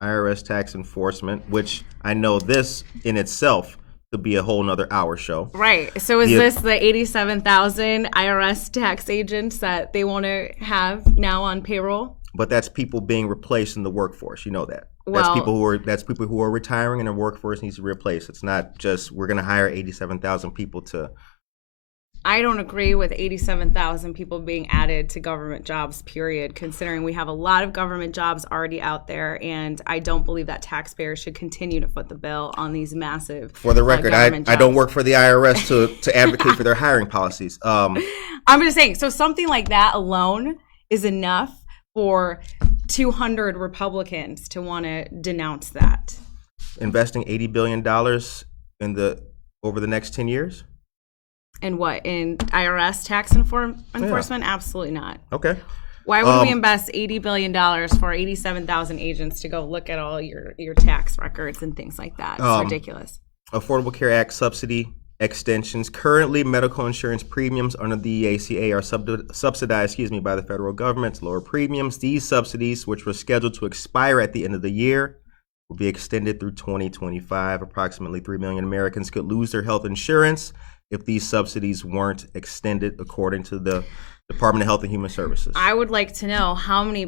IRS tax enforcement, which I know this in itself could be a whole nother hour show. Right. So is this the 87,000 IRS tax agents that they want to have now on payroll? But that's people being replaced in the workforce. You know that. Well, that's people who are retiring and their workforce needs to be replaced. It's not just we're going to hire 87,000 people to. I don't agree with 87,000 people being added to government jobs, period, considering we have a lot of government jobs already out there, and I don't believe that taxpayers should continue to foot the bill on these massive For the record, I don't work for the IRS to advocate for their hiring policies. I'm just saying, so something like that alone is enough for 200 Republicans to want to denounce that. Investing $80 billion over the next 10 years? In what? In IRS tax enforcement? Yeah. Absolutely not. Okay. Why would we invest $80 billion for 87,000 agents to go look at all your tax records and things like that? It's ridiculous. Affordable Care Act subsidy extensions. Currently, medical insurance premiums under the ACA are subsidized by the federal government to lower premiums. These subsidies, which were scheduled to expire at the end of the year, will be extended through 2025. Approximately 3 million Americans could lose their health insurance if these subsidies weren't extended, according to the Department of Health and Human Services. I would like to know how many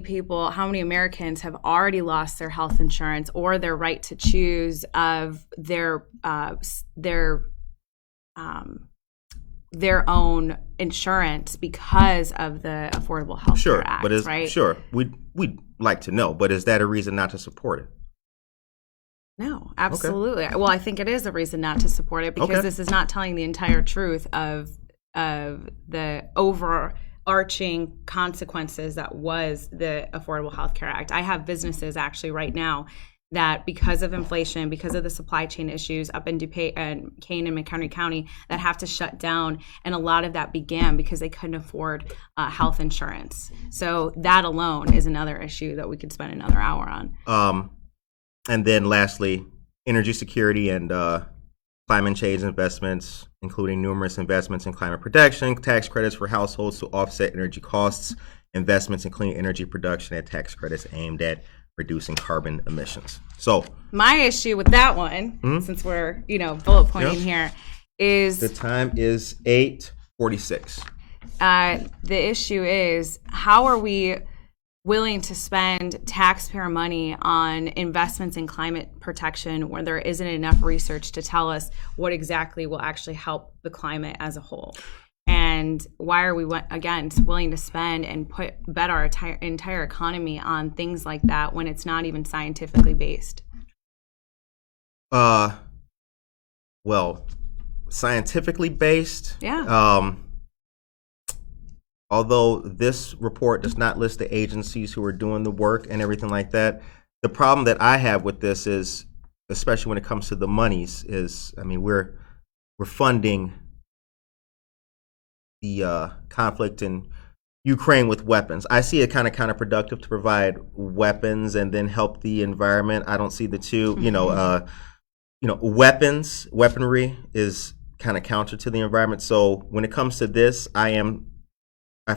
Americans have already lost their health insurance or their right to choose of their own insurance because of the Affordable Health Care Act, right? Sure, we'd like to know, but is that a reason not to support it? No, absolutely. Okay. Well, I think it is a reason not to support it because this is not telling the entire truth of the overarching consequences that was the Affordable Health Care Act. I have businesses actually right now that because of inflation, because of the supply chain issues up in DuPage and Kane and McHenry County, that have to shut down. And a lot of that began because they couldn't afford health insurance. So that alone is another issue that we could spend another hour on. And then lastly, energy security and climate change investments, including numerous investments in climate protection, tax credits for households to offset energy costs, investments in clean energy production, and tax credits aimed at reducing carbon emissions. So my issue with that one, since we're, bullet pointing here, is the time is 8:46. The issue is, how are we willing to spend taxpayer money on investments in climate protection when there isn't enough research to tell us what exactly will actually help the climate as a whole? And why are we, again, willing to spend and bet our entire economy on things like that when it's not even scientifically based? Well, scientifically based. Yeah. Although this report does not list the agencies who are doing the work and everything like that, the problem that I have with this is, especially when it comes to the monies, is, I mean, we're funding the conflict in Ukraine with weapons. I see it kind of counterproductive to provide weapons and then help the environment. I don't see the two. Weaponry is kind of counter to the environment. So when it comes to this, I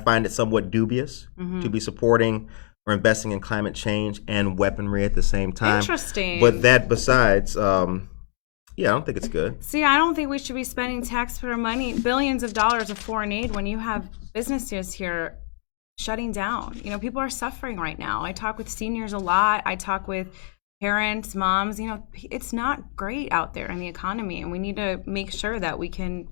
find it somewhat dubious to be supporting or investing in climate change and weaponry at the same time. Interesting. But that besides, I don't think it's good. See, I don't think we should be spending taxpayer money, billions of dollars of foreign aid, when you have businesses here shutting down. People are suffering right now. I talk with seniors a lot. I talk with parents, moms. It's not great out there in the economy, and we need to make sure that we can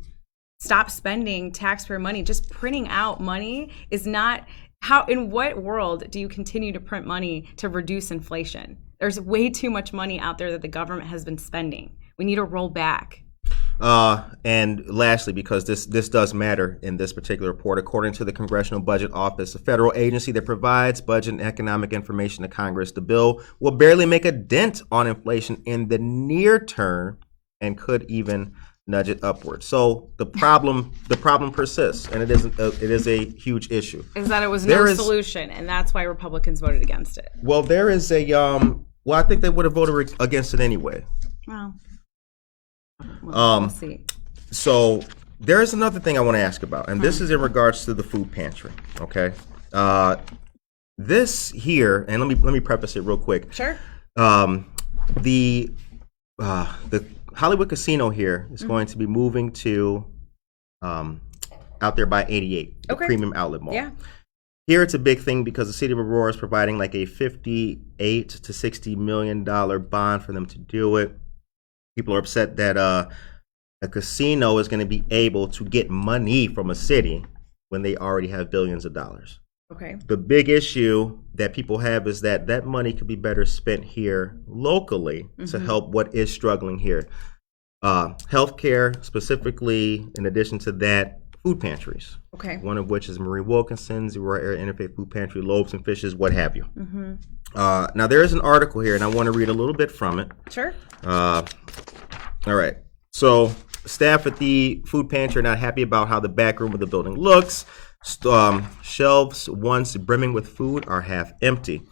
stop spending taxpayer money. Just printing out money is not how. In what world do you continue to print money to reduce inflation? There's way too much money out there that the government has been spending. We need to roll back. And lastly, because this does matter in this particular report, according to the Congressional Budget Office, a federal agency that provides budget and economic information to Congress, the bill will barely make a dent on inflation in the near term and could even nudge it upward. So the problem persists, and it is a huge issue. Is that it was no solution, and that's why Republicans voted against it. Well, there is a I think they would have voted against it anyway. Well, we'll see. So there is another thing I want to ask about, and this is in regards to the food pantry. Okay, this here, and let me preface it real quick. Sure. The Hollywood Casino here is going to be moving to out there by 88, the Premium Outlet Mall. Yeah. Here it's a big thing because the city of Aurora is providing like a $58 to $60 million bond for them to do it. People are upset that a casino is going to be able to get money from a city when they already have billions of dollars. Okay. The big issue that people have is that money could be better spent here locally to help what is struggling here. Healthcare, specifically, in addition to that, food pantries. Okay. One of which is Marie Wilkinson's, Aurora Area Interfaith Food Pantry, Loaves and Fishes, what have you. Now, there is an article here, and I want to read a little bit from it. Sure. All right. So, staff at the food pantry are not happy about how the back room of the building looks. Shelves once brimming with food are half empty.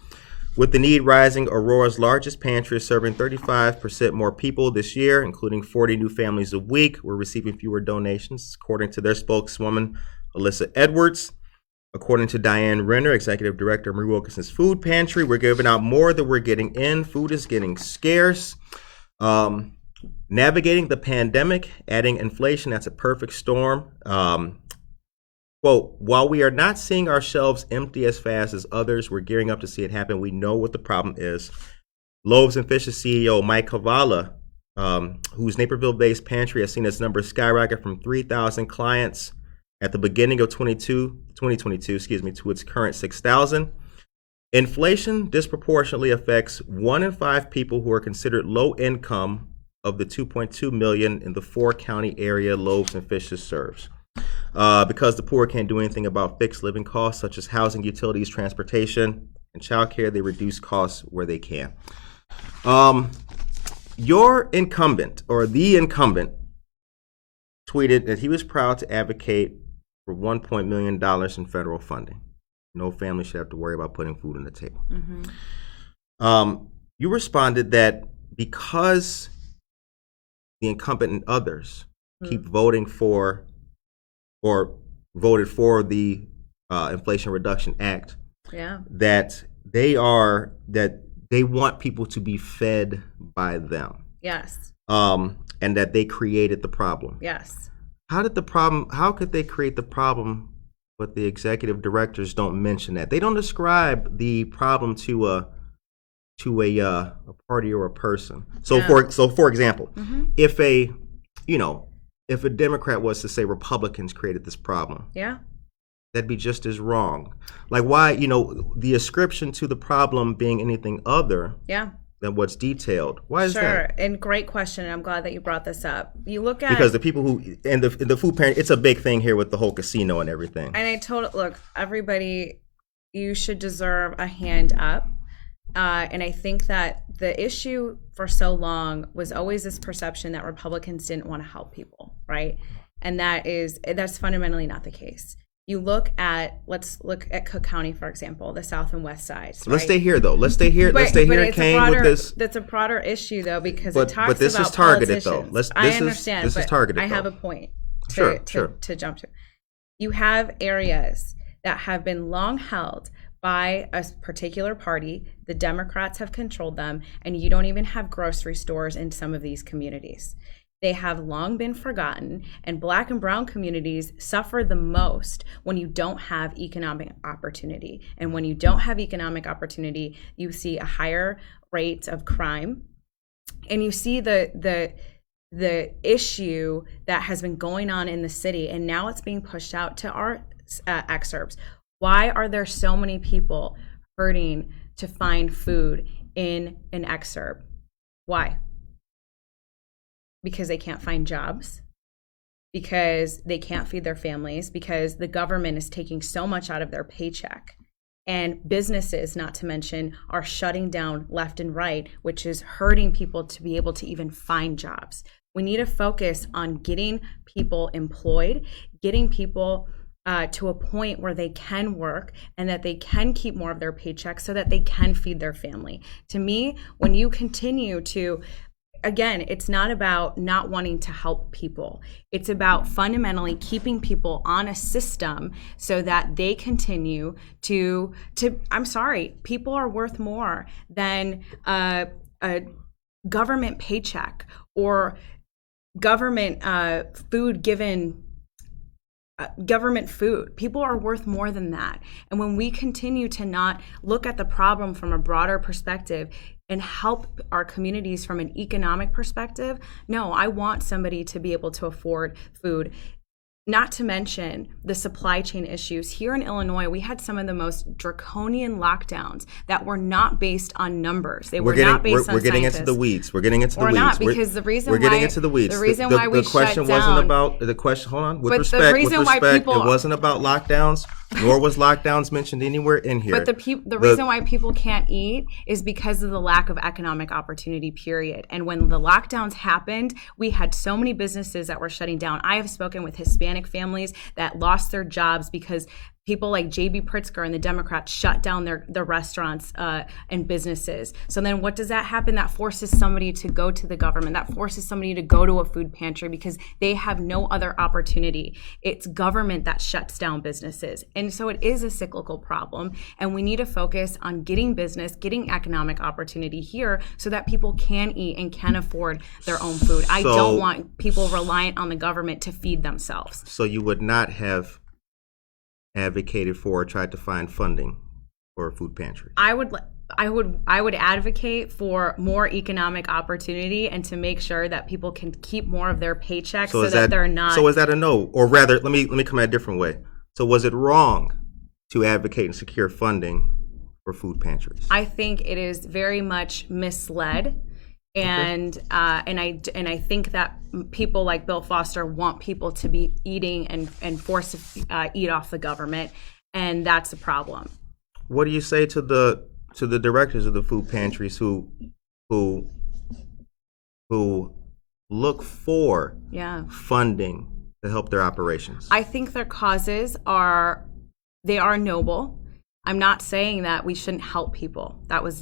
With the need rising, Aurora's largest pantry is serving 35% more people this year, including 40 new families a week. We're receiving fewer donations, according to their spokeswoman, Alyssa Edwards. According to Diane Renner, executive director of Marie Wilkinson's Food Pantry, we're giving out more than we're getting in. Food is getting scarce. Navigating the pandemic, adding inflation, that's a perfect storm. Quote, while we are not seeing our shelves empty as fast as others, we're gearing up to see it happen. We know what the problem is. Loaves and Fishes CEO Mike Cavallo, whose Naperville-based pantry has seen its numbers skyrocket from 3,000 clients at the beginning of 2022, to its current 6,000. Inflation disproportionately affects 1 in 5 people who are considered low income of the 2.2 million in the 4-county area Loaves and Fishes serves. Because the poor can't do anything about fixed living costs such as housing, utilities, transportation, and childcare, they reduce costs where they can. Your incumbent, or the incumbent, tweeted that he was proud to advocate for $1 million in federal funding. No family should have to worry about putting food on the table. You responded that because the incumbent and others keep voting for or voted for the Inflation Reduction Act, that they want people to be fed by them. Yes. And that they created the problem. Yes. How could they create the problem, but the executive directors don't mention that? They don't describe the problem to a party or a person. So for example, if a Democrat was to say Republicans created this problem, that'd be just as wrong. Like, why, the ascription to the problem being anything other than what's detailed. Why is that? Sure, and great question, and I'm glad that you brought this up. You look at, because the people who and the food pantry, it's a big thing here with the whole casino and everything. And look, everybody, you should deserve a hand up. And I think that the issue for so long was always this perception that Republicans didn't want to help people, right? And that's fundamentally not the case. Let's look at Cook County, for example, the south and west sides. Right? Let's stay here, though. Let's stay here. Kane, with this. That's a broader issue, though, because it talks but this about is targeted, politicians. though. I understand, this is targeted. I though. have a point to jump to. You have areas that have been long held by a particular party. The Democrats have controlled them, and you don't even have grocery stores in some of these communities. They have long been forgotten, and Black and brown communities suffer the most when you don't have economic opportunity. And when you don't have economic opportunity, you see a higher rate of crime, and you see the issue that has been going on in the city, and now it's being pushed out to our excerpts. Why are there so many people hurting to find food in an excerpt? Why? Because they can't find jobs, because they can't feed their families, because the government is taking so much out of their paycheck. And businesses, not to mention, are shutting down left and right, which is hurting people to be able to even find jobs. We need to focus on getting people employed, getting people to a point where they can work and that they can keep more of their paycheck so that they can feed their family. To me, when you continue to, again, it's not about not wanting to help people. It's about fundamentally keeping people on a system so that they continue to I'm sorry, people are worth more than a government paycheck or government food given government food. People are worth more than that. And when we continue to not look at the problem from a broader perspective and help our communities from an economic perspective, no, I want somebody to be able to afford food. Not to mention the supply chain issues. Here in Illinois, we had some of the most draconian lockdowns that were not based on numbers. They were not based on We're getting scientists. into the weeds. We're getting into the We're weeds. not, because the reason we're why getting into the weeds. The reason why we the question shut wasn't down, about the question. Hold on, with but respect. the reason with why respect, people, it wasn't about lockdowns, nor was lockdowns mentioned anywhere in here. But the reason why people can't eat is because of the lack of economic opportunity, period. And when the lockdowns happened, we had so many businesses that were shutting down. I have spoken with Hispanic families that lost their jobs because people like J.B. Pritzker and the Democrats shut down their restaurants and businesses. So then what does that happen? That forces somebody to go to the government. That forces somebody to go to a food pantry because they have no other opportunity. It's government that shuts down businesses. And so it is a cyclical problem. And we need to focus on getting business, getting economic opportunity here so that people can eat and can afford their own food. I don't want people reliant on the government to feed themselves. So you would not have advocated for or tried to find funding for a food pantry? I would advocate for more economic opportunity and to make sure that people can keep more of their paychecks so that they're not. So is that a no? Or rather, let me come at a different way. So was it wrong to advocate and secure funding for food pantries? I think it is very much misled. And I think that people like Bill Foster want people to be eating and forced to eat off the government, and that's a problem. What do you say to the directors of the food pantries who who look for funding to help their operations? I think their causes are noble. I'm not saying that we shouldn't help people. That's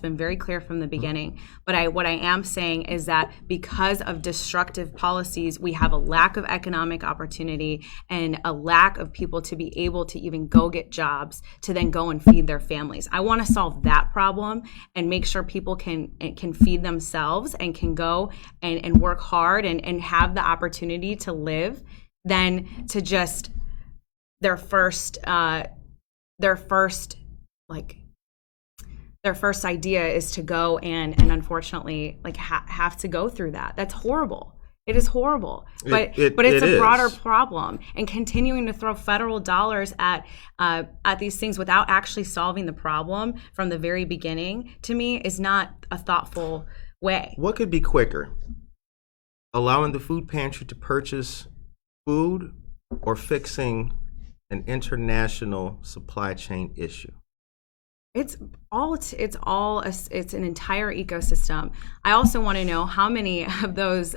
been very clear from the beginning. But what I am saying is that because of destructive policies, we have a lack of economic opportunity and a lack of people to be able to even go get jobs to then go and feed their families. I want to solve that problem and make sure people can feed themselves and can go and work hard and have the opportunity to live, than to just their first idea is to go and unfortunately have to go through that. That's horrible. It is horrible. But it's a broader problem, and continuing to throw federal dollars at these things without actually solving the problem from the very beginning, to me, is not a thoughtful way. What could be quicker? Allowing the food pantry to purchase food, or fixing an international supply chain issue? It's an entire ecosystem. I also want to know how many of those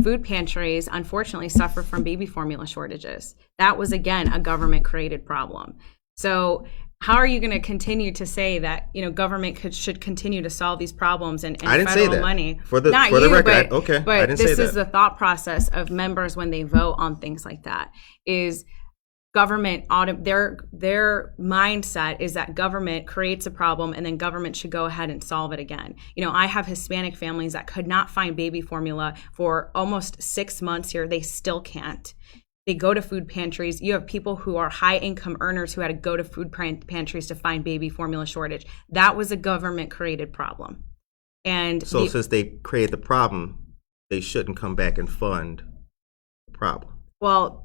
food pantries unfortunately suffer from baby formula shortages. That was, again, a government created problem. So how are you going to continue to say that government should continue to solve these problems and I didn't federal say that. money? For the record, okay. But I didn't say this that. is the thought process of members when they vote on things like that. Is government their mindset is that government creates a problem and then government should go ahead and solve it again. I have Hispanic families that could not find baby formula for almost 6 months here. They still can't. They go to food pantries. You have people who are high income earners who had to go to food pantries to find baby formula shortage. That was a government created problem. And so since they created the problem, they shouldn't come back and fund the problem. Well,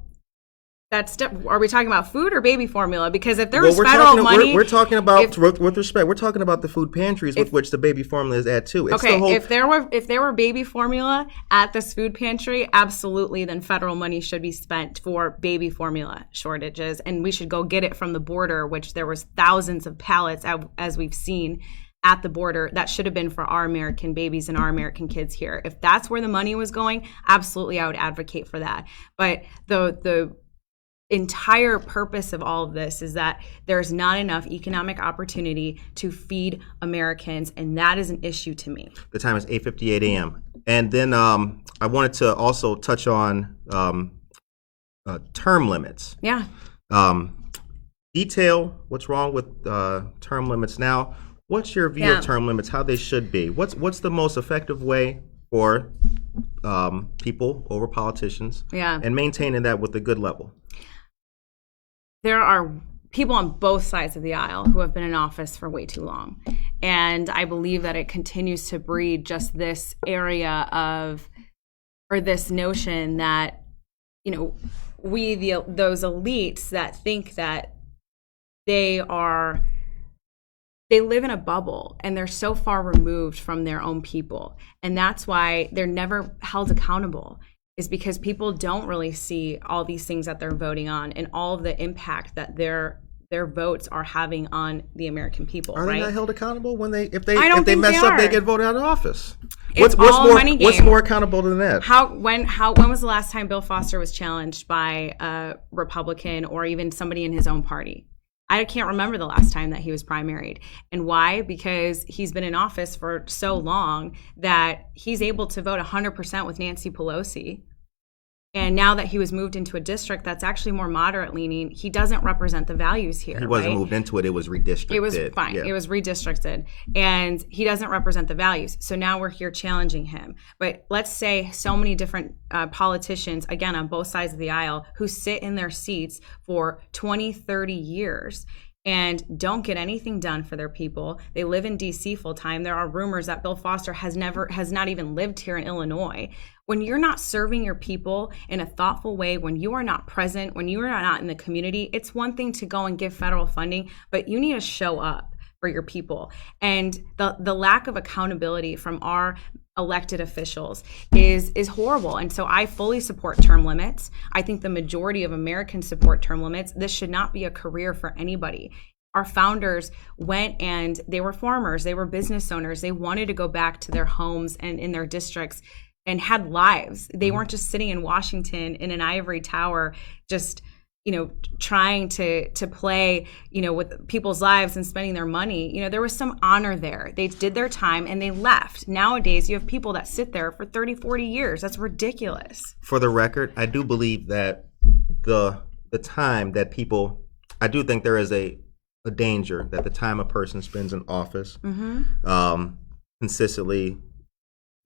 are we talking about food or baby formula? Because if there was federal money, we're talking about, with respect, we're talking about the food pantries with which the baby formula is at too. If there were baby formula at this food pantry, absolutely, then federal money should be spent for baby formula shortages, and we should go get it from the border, which there was thousands of pallets, as we've seen, at the border that should have been for our American babies and our American kids here. If that's where the money was going, absolutely, I would advocate for that. But the entire purpose of all of this is that there's not enough economic opportunity to feed Americans, and that is an issue to me. The time is 8:58 a.m. And then I wanted to also touch on term limits. Yeah. Detail what's wrong with term limits now. What's your view of term limits, how they should be? What's the most effective way for people over politicians and maintaining that with a good level? There are people on both sides of the aisle who have been in office for way too long. And I believe that it continues to breed just this area of, or this notion that, those elites that think that they live in a bubble and they're so far removed from their own people. And that's why they're never held accountable, is because people don't really see all these things that they're voting on and all of the impact that their votes are having on the American people. Are right? they not held accountable when if they they mess up, are. they get voted out of office? It's all a money game. What's more accountable than that? When was the last time Bill Foster was challenged by a Republican or even somebody in his own party? I can't remember the last time that he was primaried. And why? Because he's been in office for so long that he's able to vote 100% with Nancy Pelosi. And now that he was moved into a district that's actually more moderate leaning, he doesn't represent the values here. He wasn't moved into it, it was redistricted. It was fine. Yeah. It was redistricted. And he doesn't represent the values. So now we're here challenging him. But let's say so many different politicians, again, on both sides of the aisle, who sit in their seats for 20, 30 years and don't get anything done for their people. They live in D.C. full time. There are rumors that Bill Foster has not even lived here in Illinois. When you're not serving your people in a thoughtful way, when you are not present, when you are not in the community, it's one thing to go and give federal funding, but you need to show up for your people. And the lack of accountability from our elected officials is horrible. And so I fully support term limits. I think the majority of Americans support term limits. This should not be a career for anybody. Our founders went and they were farmers, they were business owners. They wanted to go back to their homes and in their districts and had lives. They weren't just sitting in Washington in an ivory tower, just, trying to play, with people's lives and spending their money. There was some honor there. They did their time and they left. Nowadays, you have people that sit there for 30, 40 years. That's ridiculous. For the record, I do believe that the time that people, I do think there is a danger that the time a person spends in office, consistently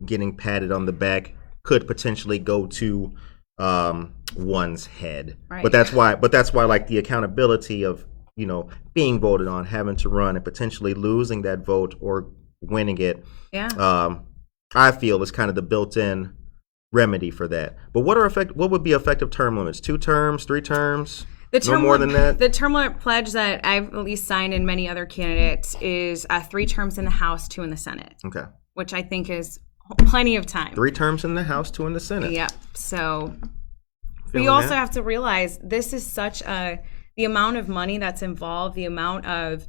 getting patted on the back, could potentially go to one's head. Right. But that's why like the accountability of being voted on, having to run, and potentially losing that vote or winning it. Yeah. I feel is kind of the built-in remedy for that. But what would be effective term limits? 2 terms, 3 terms? No more than that? The term limit pledge that I've at least signed and many other candidates is 3 terms in the House, 2 in the Senate. Okay. Which I think is plenty of time. 3 terms in the House, 2 in the Senate. Yep. So we also have to realize this is such the amount of money that's involved, the amount of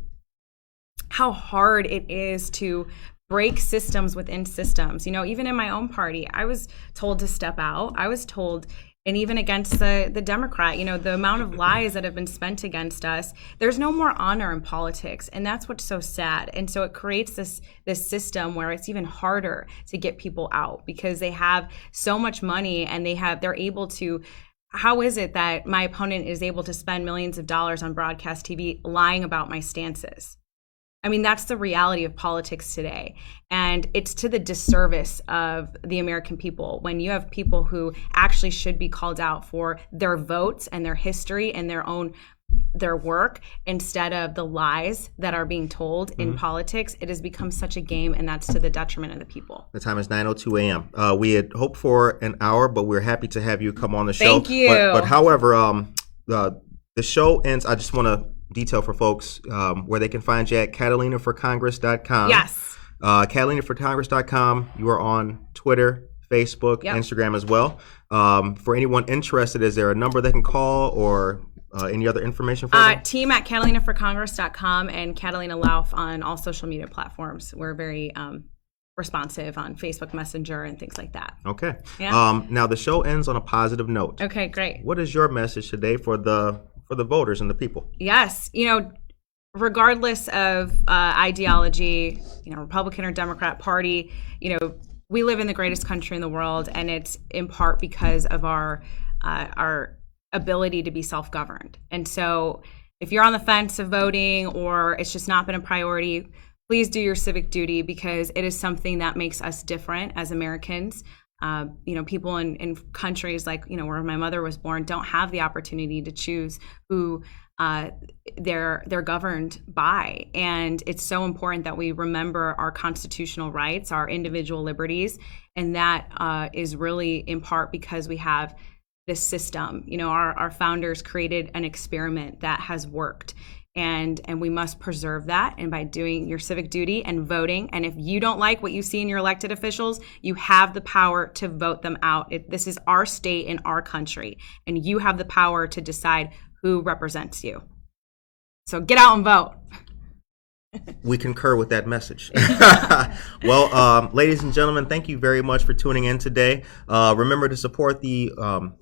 how hard it is to break systems within systems. Even in my own party, I was told to step out. I was told, and even against the Democrat, the amount of lies that have been spent against us, there's no more honor in politics. And that's what's so sad. And so it creates this system where it's even harder to get people out because they have so much money and they're able to. How is it that my opponent is able to spend millions of dollars on broadcast TV lying about my stances? I mean, that's the reality of politics today. And it's to the disservice of the American people when you have people who actually should be called out for their votes and their history and their work instead of the lies that are being told in politics. It has become such a game, and that's to the detriment of the people. The time is 9:02 a.m. We had hoped for an hour, but we're happy to have you come on the show. Thank you. But however, the show ends. I just want to detail for folks where they can find you at CatalinaForCongress.com. Yes. CatalinaForCongress.com. You are on Twitter, Facebook, Instagram as well. For anyone interested, is there a number they can call or any other information for them? Team at CatalinaForCongress.com and Catalina Lauf on all social media platforms. We're very responsive on Facebook Messenger and things like that. Okay. Yeah. Now the show ends on a positive note. Okay, great. What is your message today for the voters and the people? Yes, regardless of ideology, Republican or Democrat Party, we live in the greatest country in the world, and it's in part because of our ability to be self-governed. And so if you're on the fence of voting or it's just not been a priority, please do your civic duty because it is something that makes us different as Americans. People in countries like, where my mother was born don't have the opportunity to choose who they're governed by. And it's so important that we remember our constitutional rights, our individual liberties. And that is really in part because we have this system. Our founders created an experiment that has worked. And we must preserve that, and by doing your civic duty and voting. And if you don't like what you see in your elected officials, you have the power to vote them out. This is our state and our country, and you have the power to decide who represents you. So get out and vote. We concur with that message. Well, ladies and gentlemen, thank you very much for tuning in today. Remember to support the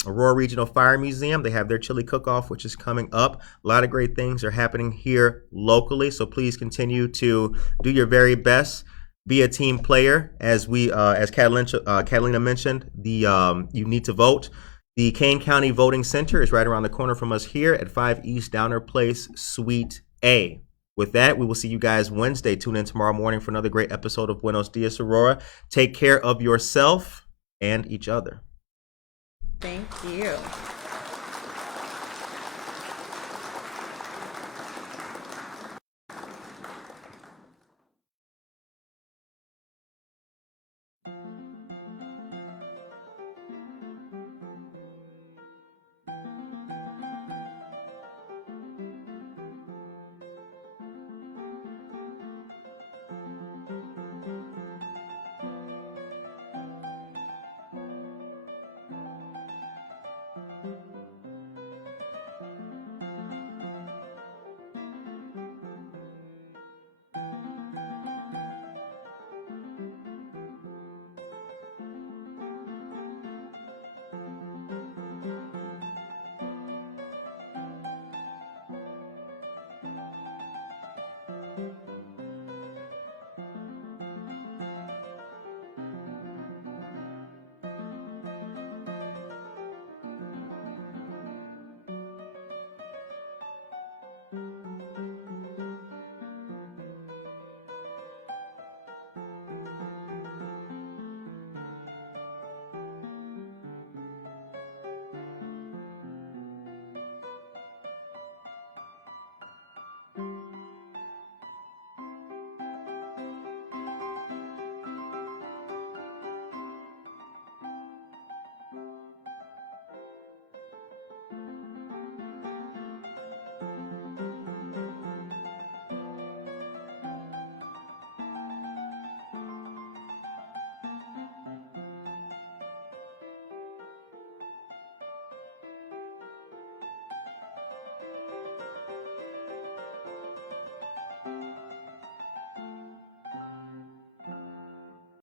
Aurora Regional Fire Museum. They have their chili cook-off, which is coming up. A lot of great things are happening here locally, so please continue to do your very best. Be a team player. As Catalina mentioned, you need to vote. The Kane County Voting Center is right around the corner from us here at 5 East Downer Place, Suite A. With that, we will see you guys Wednesday. Tune in tomorrow morning for another great episode of Buenos Dias, Aurora. Take care of yourself and each other. Thank you.